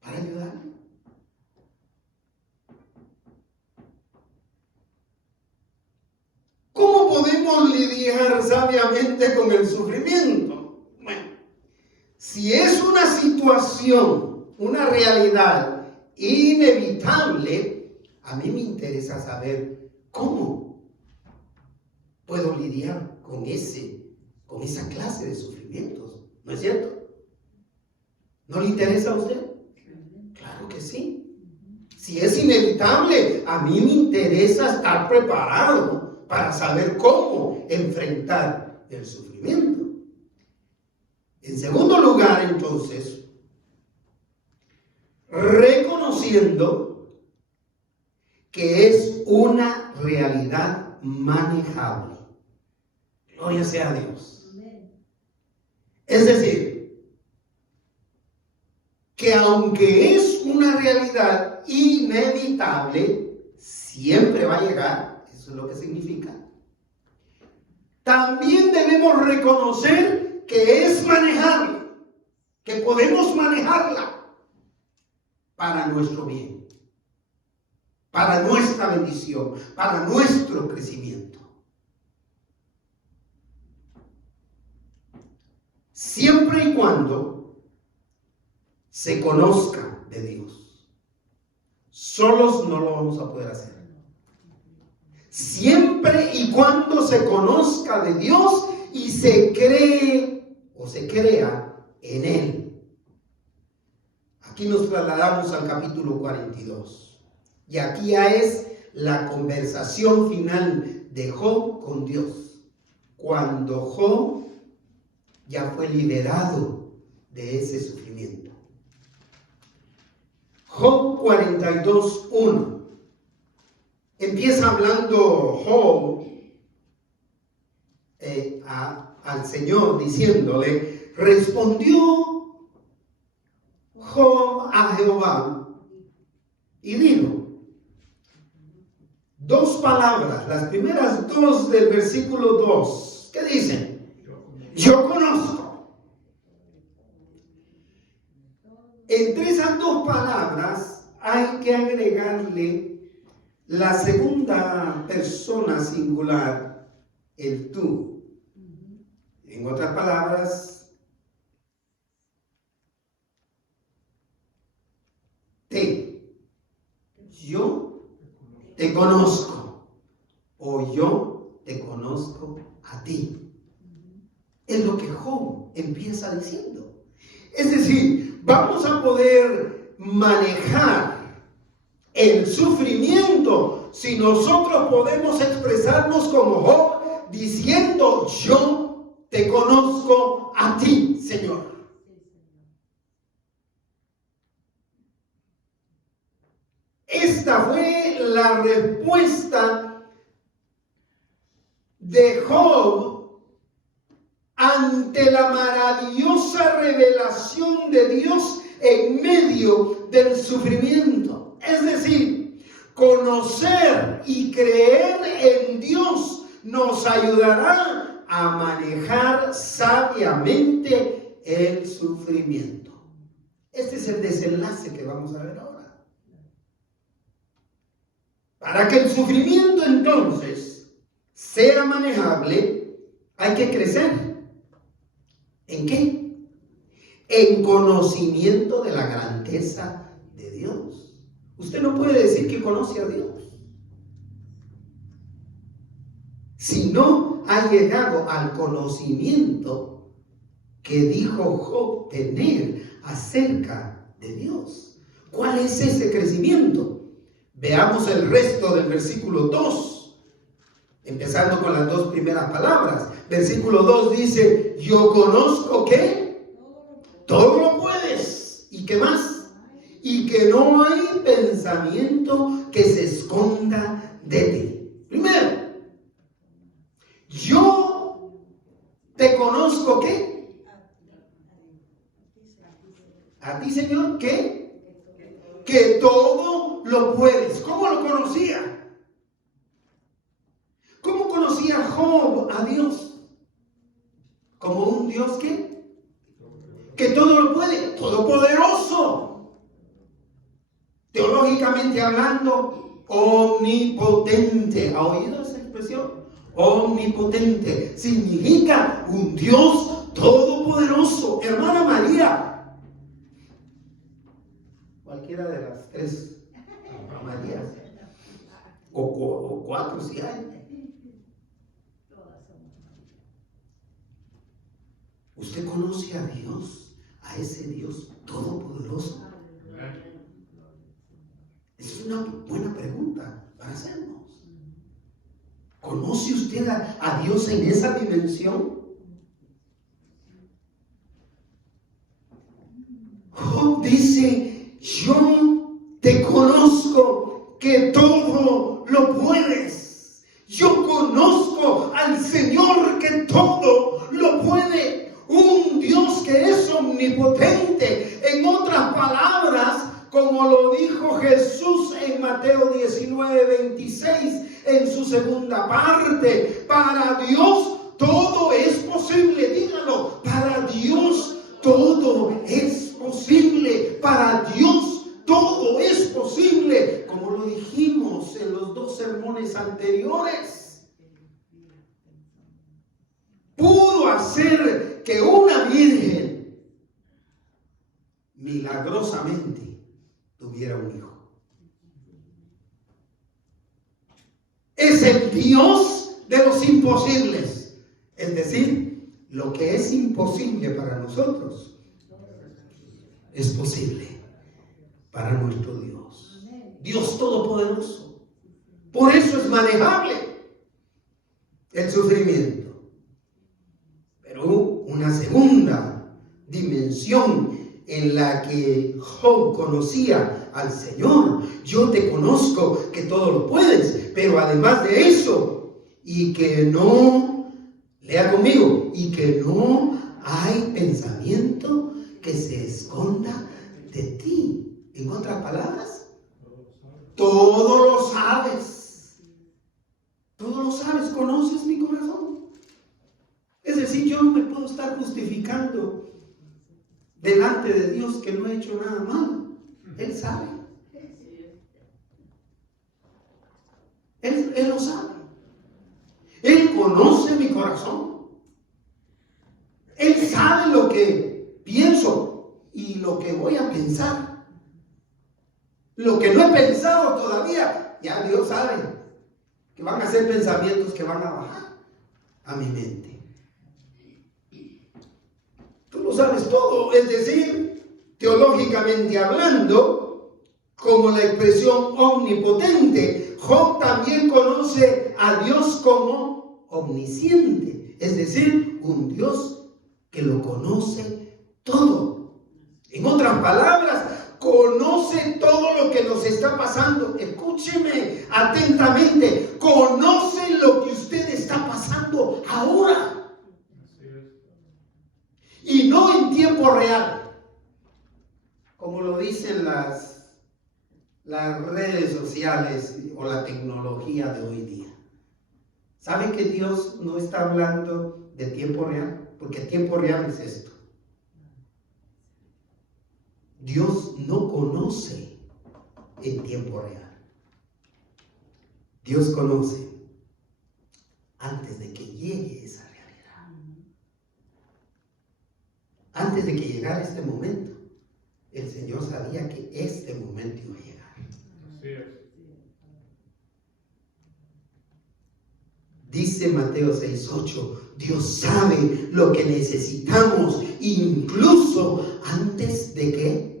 para ayudar. ¿Cómo podemos lidiar sabiamente con el sufrimiento? Bueno, si es una situación, una realidad inevitable, a mí me interesa saber cómo puedo lidiar con esa clase de sufrimientos. ¿No es cierto? ¿No le interesa a usted? Claro que sí. Si es inevitable, a mí me interesa estar preparado para saber cómo enfrentar el sufrimiento. En segundo lugar, entonces, reconociendo que es una realidad manejable. Gloria sea a Dios. Es decir, que aunque es una realidad inevitable, siempre va a llegar. Eso es lo que significa. También debemos reconocer que es manejable, que podemos manejarla para nuestro bien, para nuestra bendición, para nuestro crecimiento. Siempre y cuando se conozca de Dios. Solos no lo vamos a poder hacer. Siempre y cuando se conozca de Dios y se cree o se crea en Él. Aquí nos trasladamos al capítulo 42. Y aquí ya es la conversación final de Job con Dios. Cuando Job ya fue liberado de ese sufrimiento. Job 42:1. Empieza hablando Job al Señor diciéndole: respondió Job a Jehová y dijo, dos palabras, las primeras dos del versículo 2, ¿qué dicen? Yo conozco. Entre esas dos palabras hay que agregarle la segunda persona singular, el tú. En otras palabras, yo te conozco o yo te conozco a ti. Es lo que Job empieza diciendo. Es decir, vamos a poder manejar el sufrimiento si nosotros podemos expresarnos como Job diciendo, yo te conozco a ti, Señor. Esta fue la respuesta de Job ante la maravillosa revelación de Dios en medio del sufrimiento. Es decir, conocer y creer en Dios nos ayudará a manejar sabiamente el sufrimiento. Este es el desenlace que vamos a ver ahora. Para que el sufrimiento entonces sea manejable, hay que crecer. ¿En qué? En conocimiento de la grandeza de Dios. Usted no puede decir que conoce a Dios si no ha llegado al conocimiento que dijo Job tener acerca de Dios. ¿Cuál es ese crecimiento? Veamos el resto del versículo 2, empezando con las dos primeras palabras. Versículo 2 dice, yo conozco que todo lo puedes. ¿Y qué más? Y que no hay pensamiento que se esconda de ti. Primero, yo te conozco ¿qué? A ti, Señor, ¿qué? Que todo lo puedes. ¿Cómo lo conocía? ¿Cómo conocía Job a Dios? Como un Dios que todo lo puede, todopoderoso. Teológicamente hablando, omnipotente. ¿Ha oído esa expresión? Omnipotente significa un Dios todopoderoso. Hermana María, cualquiera de las tres Marías, o cuatro si hay. ¿Usted conoce a Dios? A ese Dios todopoderoso. Es una buena pregunta para hacernos. ¿Conoce usted a Dios en esa dimensión? Job dice, yo te conozco que todo lo puedes. Yo conozco al Señor que todo lo puede. Un Dios que es omnipotente. En otras palabras, como lo dijo Jesús en Mateo 19:26, en su segunda parte, para Dios todo es posible. Dígalo, para Dios todo es posible. Para Dios todo es posible. Como lo dijimos en los dos sermones anteriores, pudo hacer que una virgen milagrosamente tuviera un hijo. Es el Dios de los imposibles. Es decir, lo que es imposible para nosotros es posible para nuestro Dios. Dios todopoderoso. Por eso es manejable el sufrimiento. Pero una segunda dimensión en la que Job conocía al Señor. Yo te conozco que todo lo puedes, pero además de eso, y que no, lea conmigo, y que no hay pensamiento que se esconda de ti. no me puedo estar justificando delante de Dios que no he hecho nada malo. Él sabe. Él lo sabe. Él conoce mi corazón. Él sabe lo que pienso y lo que voy a pensar. Lo que no he pensado todavía, ya Dios sabe que van a ser pensamientos que van a bajar a mi mente. Tú lo sabes todo, es decir, teológicamente hablando, como la expresión omnipotente, Job también conoce a Dios como omnisciente, es decir, un Dios que lo conoce todo. En otras palabras, conoce todo lo que nos está pasando. Escúcheme atentamente. Conoce lo que usted está pasando ahora. Y no en tiempo real. Como lo dicen las redes sociales o la tecnología de hoy día. ¿Saben que Dios no está hablando de tiempo real? Porque tiempo real es esto. Dios no conoce en tiempo real. Dios conoce antes de que llegue esa realidad. Antes de que llegara este momento, el Señor sabía que este momento iba a llegar. Así es. Dice Mateo 6:8, Dios sabe lo que necesitamos, incluso antes de que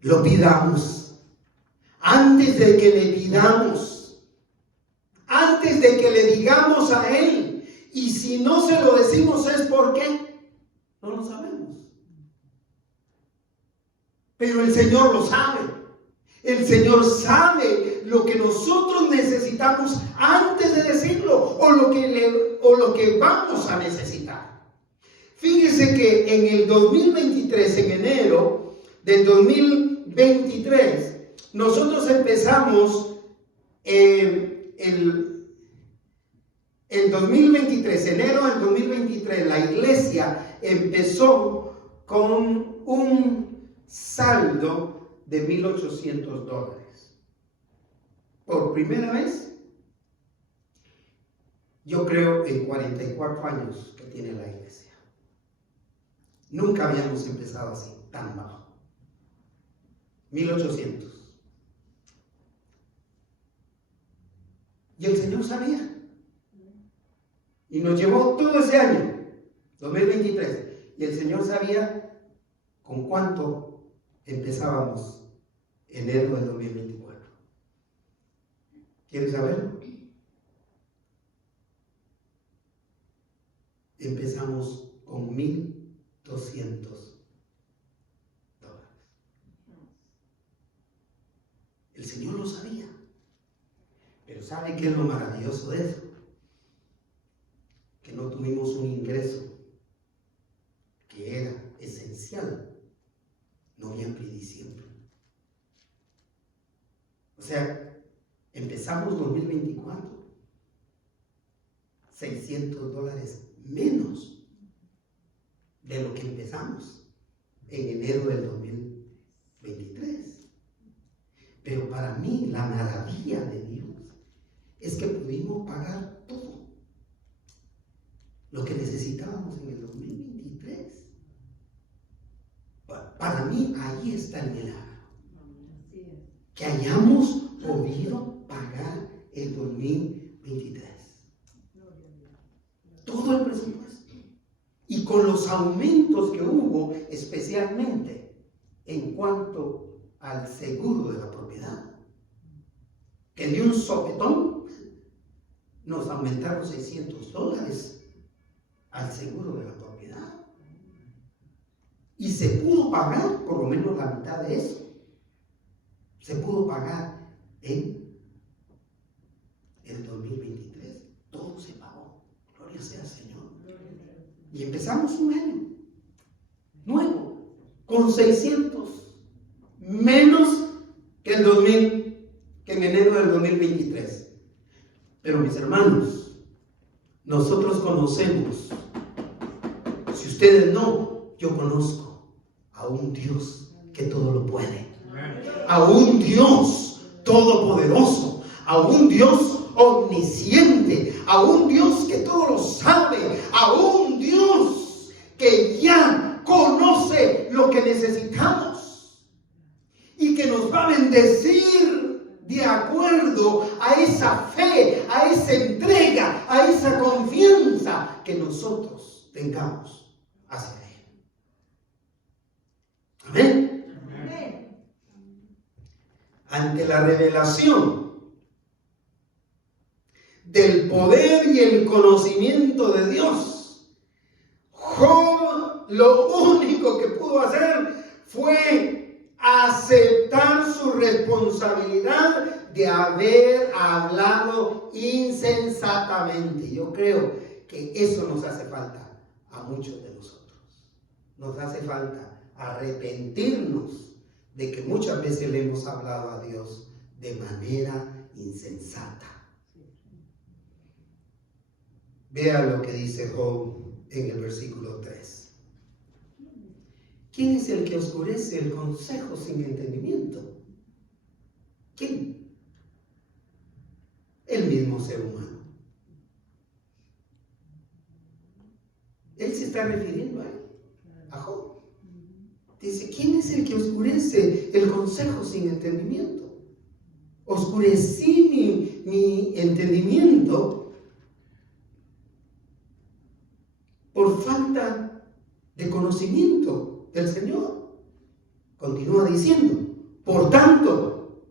lo pidamos, antes de que le pidamos, antes de que le digamos a Él. Y si no se lo decimos es porque no lo sabemos. Pero el Señor lo sabe. El Señor sabe lo que nosotros necesitamos antes de decirlo o lo que vamos a necesitar. Fíjese que en el 2023, en enero del 2023, nosotros empezamos el 2023, enero del 2023, la iglesia empezó con un saldo de $1,800. Por primera vez, yo creo, en 44 años que tiene la iglesia. Nunca habíamos empezado así, tan bajo. 1,800. Y el Señor sabía. Y nos llevó todo ese año, 2023. Y el Señor sabía con cuánto empezábamos enero del 2024. ¿Quieres saberlo? Empezamos con $1,200. El Señor lo sabía. Pero ¿sabe qué es lo maravilloso de eso? Que no tuvimos un ingreso que era esencial noviembre y diciembre. O sea, empezamos 2024 $600 menos de lo que empezamos en enero del 2023. Pero para mí la maravilla de Dios es que pudimos pagar todo lo que necesitábamos en el 2023. Para mí ahí está el milagro. Que hayamos podido pagar el 2023. Todo el presupuesto. Y con los aumentos que hubo, especialmente en cuanto al seguro de la propiedad, que de un sopetón nos aumentaron $600 al seguro de la propiedad. Y se pudo pagar por lo menos la mitad de eso. Se pudo pagar en el 2023. Todo se pagó. Gloria sea al Señor. Y empezamos un año nuevo con 600 menos que en enero del 2023. Pero mis hermanos, nosotros conocemos, si ustedes no, yo conozco a un Dios que todo lo puede, a un Dios todopoderoso, a un Dios omnisciente, a un Dios que todo lo sabe, a un Dios que ya conoce lo que necesitamos y que nos va a bendecir de acuerdo a esa fe, a esa entrega, a esa confianza que nosotros tengamos hacia Él. Amén. Amén. Ante la revelación del poder y el conocimiento de Dios, Job lo único que pudo hacer fue aceptar su responsabilidad de haber hablado insensatamente. Yo creo que eso nos hace falta a muchos de nosotros. Nos hace falta arrepentirnos de que muchas veces le hemos hablado a Dios de manera insensata. Vea lo que dice Job en el versículo 3. ¿Quién es el que oscurece el consejo sin entendimiento? ¿Quién? El mismo ser humano. Él se está refiriendo a Job. Dice, ¿quién es el que oscurece el consejo sin entendimiento? Oscurecí mi entendimiento por falta de conocimiento del Señor. Continúa diciendo, por tanto,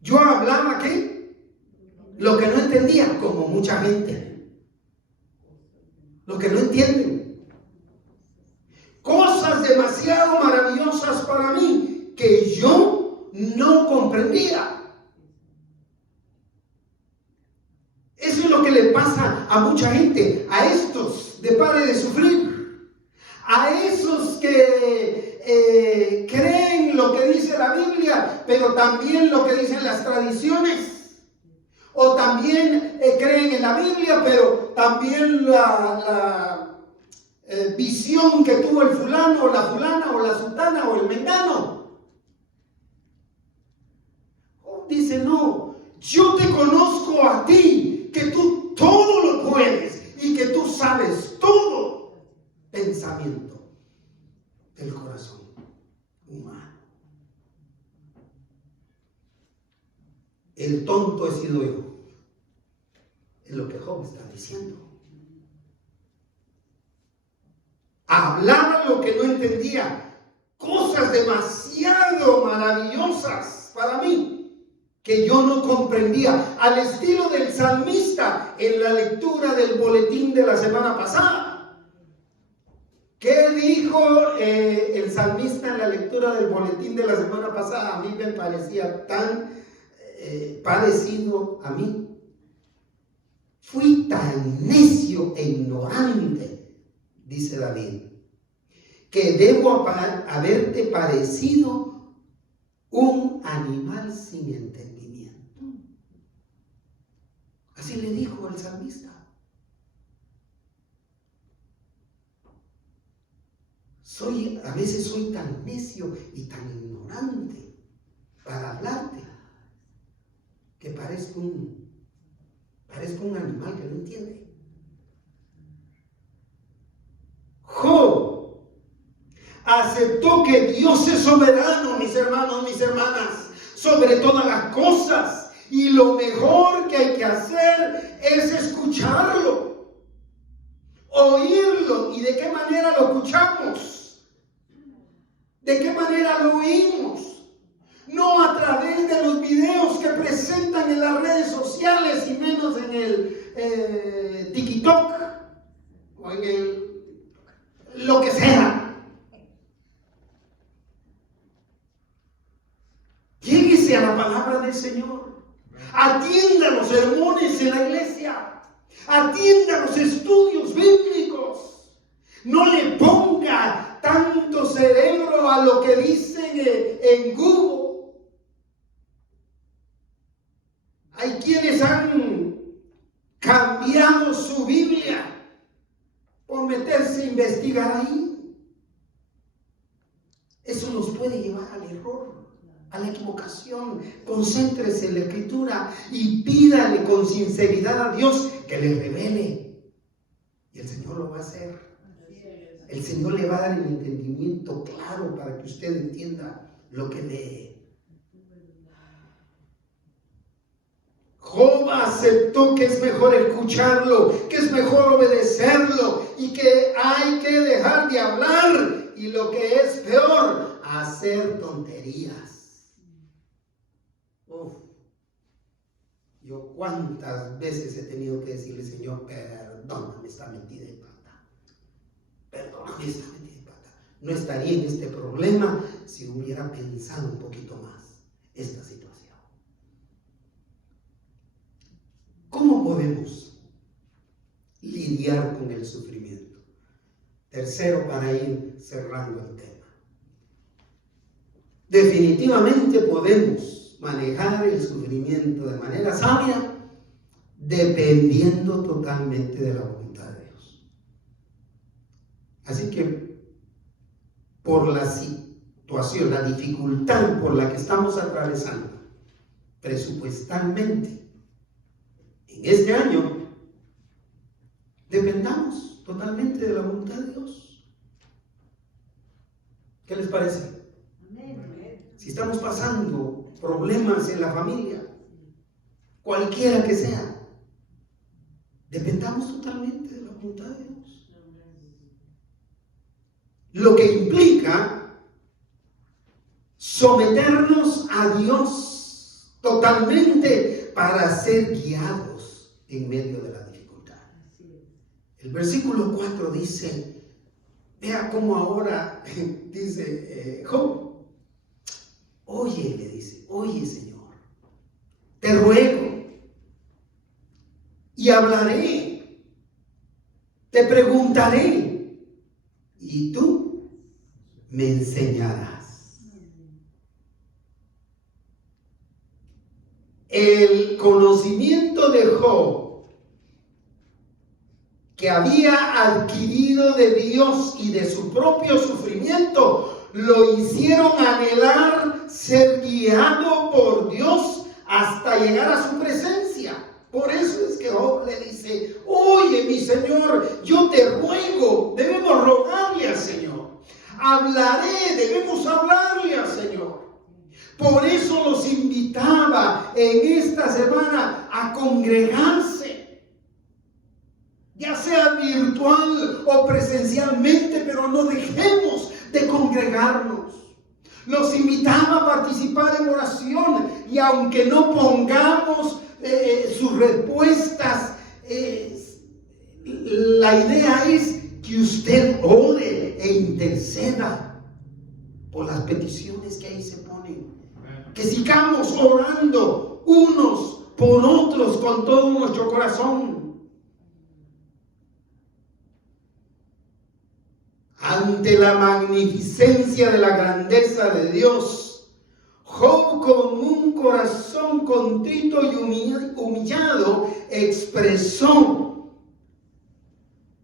yo hablaba ¿qué? Lo que no entendía, como mucha gente. Lo que no entienden. Cosas demasiado maravillosas para mí que yo no comprendía. Eso es lo que le pasa a mucha gente, a estos de pare de sufrir, a esos que creen lo que dice la Biblia, pero también lo que dicen las tradiciones, o también creen en la Biblia, pero también la visión que tuvo el fulano, o la fulana, o la sultana, o el mengano. Dice, no, yo te conozco a ti, que tú todo lo puedes y que tú sabes todo pensamiento del corazón humano. El tonto he sido yo. Es lo que Job está diciendo. Hablaba lo que no entendía. Cosas demasiado maravillosas para mí que yo no comprendía, al estilo del salmista en la lectura del boletín de la semana pasada. ¿Qué dijo el salmista en la lectura del boletín de la semana pasada? A mí me parecía tan parecido a mí. Fui tan necio e ignorante, dice David, que debo haberte parecido un animal sin entendimiento. Así le dijo el salmista. A veces soy tan necio y tan ignorante para hablarte que parezco un animal que no entiende. Job aceptó que Dios es soberano, mis hermanos, mis hermanas, sobre todas las cosas, y lo mejor que hay que hacer es escucharlo, oírlo. ¿Y de qué manera lo escuchamos? ¿De qué manera lo oímos? No a través de los videos que presentan en las redes sociales y menos en el TikTok o en lo que sea. Lléguese a la palabra del Señor. Atienda los sermones en la iglesia. Atienda los estudios bíblicos. No le ponga tanto cerebro a lo que dicen en Google. Hay quienes han cambiado meterse a investigar ahí. Eso nos puede llevar al error, a la equivocación. Concéntrese en la Escritura y pídale con sinceridad a Dios que le revele. Y el Señor lo va a hacer. El Señor le va a dar el entendimiento claro para que usted entienda lo que lee. Job aceptó que es mejor escucharlo, que es mejor obedecerlo y que hay que dejar de hablar y lo que es peor, hacer tonterías. Yo cuántas veces he tenido que decirle, Señor, perdóname esta metida de pata. Perdóname esta metida de pata. No estaría en este problema si hubiera pensado un poquito más esta situación. ¿Cómo podemos lidiar con el sufrimiento? Tercero, para ir cerrando el tema. Definitivamente podemos manejar el sufrimiento de manera sabia, dependiendo totalmente de la voluntad de Dios. Así que, por la situación, la dificultad por la que estamos atravesando, presupuestalmente, en este año, dependamos totalmente de la voluntad de Dios. ¿Qué les parece? Si estamos pasando problemas en la familia, cualquiera que sea, dependamos totalmente de la voluntad de Dios. Lo que implica someternos a Dios totalmente para ser guiados en medio de la dificultad. El versículo 4 dice, vea cómo ahora dice Job, oye, le dice, oye Señor, te ruego y hablaré, te preguntaré y tú me enseñarás. El conocimiento de Job que había adquirido de Dios y de su propio sufrimiento lo hicieron anhelar ser guiado por Dios hasta llegar a su presencia. Por eso es que Job le dice, oye mi Señor, yo te ruego, debemos rogarle al Señor, hablaré, debemos hablarle al Señor. Por eso los invitaba en esta semana a congregarse, ya sea virtual o presencialmente, pero no dejemos de congregarnos. Los invitaba a participar en oración y aunque no pongamos sus respuestas, la idea es que usted ore e interceda por las peticiones que ahí se ponen. Que sigamos orando unos por otros con todo nuestro corazón. Ante la magnificencia de la grandeza de Dios, Job, con un corazón contrito y humillado, expresó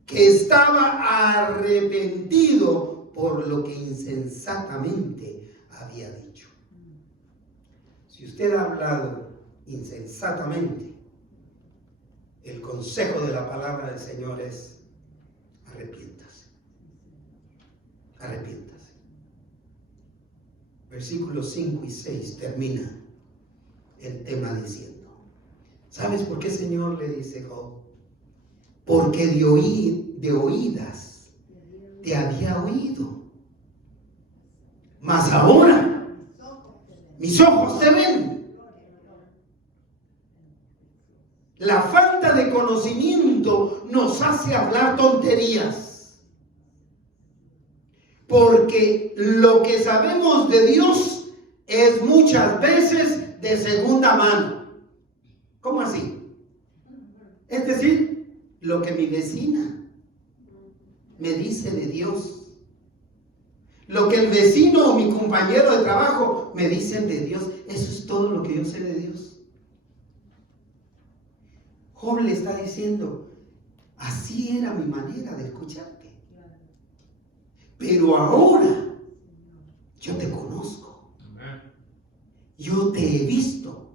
que estaba arrepentido por lo que insensatamente había dicho. Si usted ha hablado insensatamente, el consejo de la palabra del Señor es arrepiéntase. Arrepiéntase. Versículos 5 y 6 termina el tema diciendo, ¿sabes por qué, Señor? Le dice Job, porque de oídas te había oído, mas ahora mis ojos te ven. La falta de conocimiento nos hace hablar tonterías. Porque lo que sabemos de Dios es muchas veces de segunda mano. ¿Cómo así? Es decir, lo que mi vecina me dice de Dios. Lo que el vecino o mi compañero de trabajo me dicen de Dios, eso es todo lo que yo sé de Dios. Job le está diciendo, Así era mi manera de escucharte. Pero ahora yo te conozco. Yo te he visto.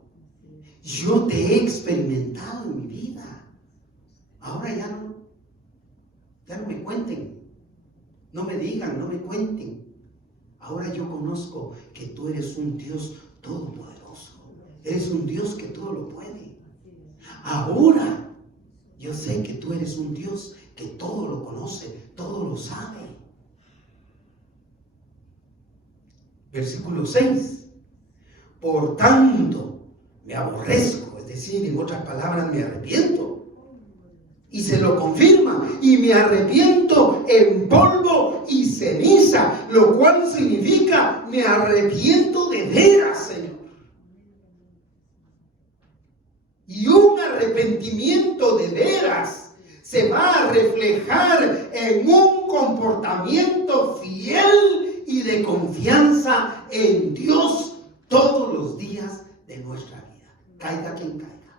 Yo te he experimentado en mi vida. Ahora ya no me cuenten. No me digan, no me cuenten. Ahora yo conozco que tú eres un Dios todopoderoso. Eres un Dios que todo lo puede. Ahora yo sé que tú eres un Dios que todo lo conoce, todo lo sabe. Versículo 6. Por tanto, me aborrezco, es decir, en otras palabras, me arrepiento. Y se lo confirma, y me arrepiento en polvo y ceniza, lo cual significa, me arrepiento de veras, Señor. Y un arrepentimiento de veras se va a reflejar en un comportamiento fiel y de confianza en Dios todos los días de nuestra vida. Caiga quien caiga,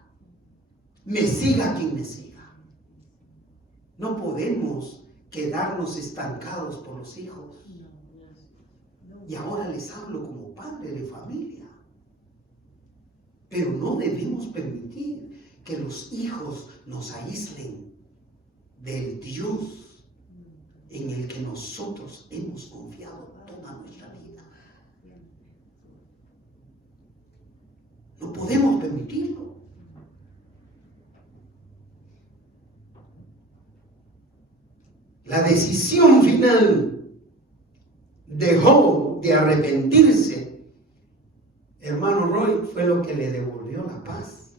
me siga quien me siga. No podemos quedarnos estancados por los hijos. Y ahora les hablo como padre de familia. Pero no debemos permitir que los hijos nos aíslen del Dios en el que nosotros hemos confiado toda nuestra vida. No podemos permitirlo. La decisión final de Job de arrepentirse, hermano Roy, fue lo que le devolvió la paz,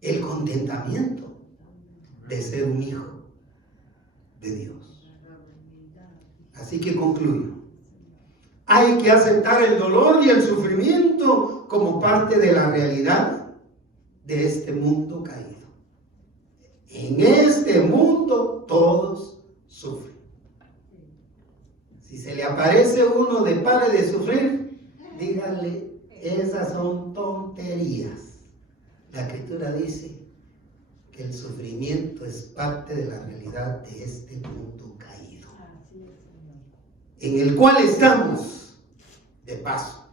el contentamiento de ser un hijo de Dios. Así que concluyo. Hay que aceptar el dolor y el sufrimiento como parte de la realidad de este mundo caído. En este mundo todos sufren. Si se le aparece uno de pare de sufrir, díganle, esas son tonterías. La Escritura dice que el sufrimiento es parte de la realidad de este mundo caído, en el cual estamos de paso.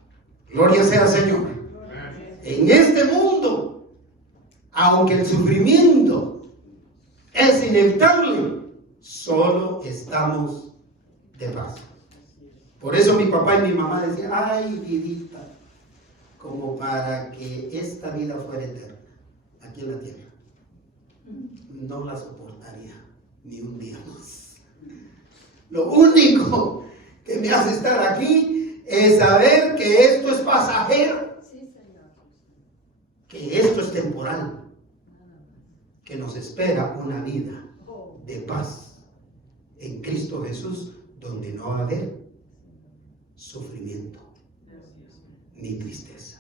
Gloria sea al Señor. En este mundo, aunque el sufrimiento es inevitable, solo estamos de paso. Por eso mi papá y mi mamá decían, ay, vidita, como para que esta vida fuera eterna, aquí en la tierra. No la soportaría ni un día más. Lo único que me hace estar aquí es saber que esto es pasajero, que esto es temporal, que nos espera una vida de paz en Cristo Jesús, donde no va a haber sufrimiento ni tristeza.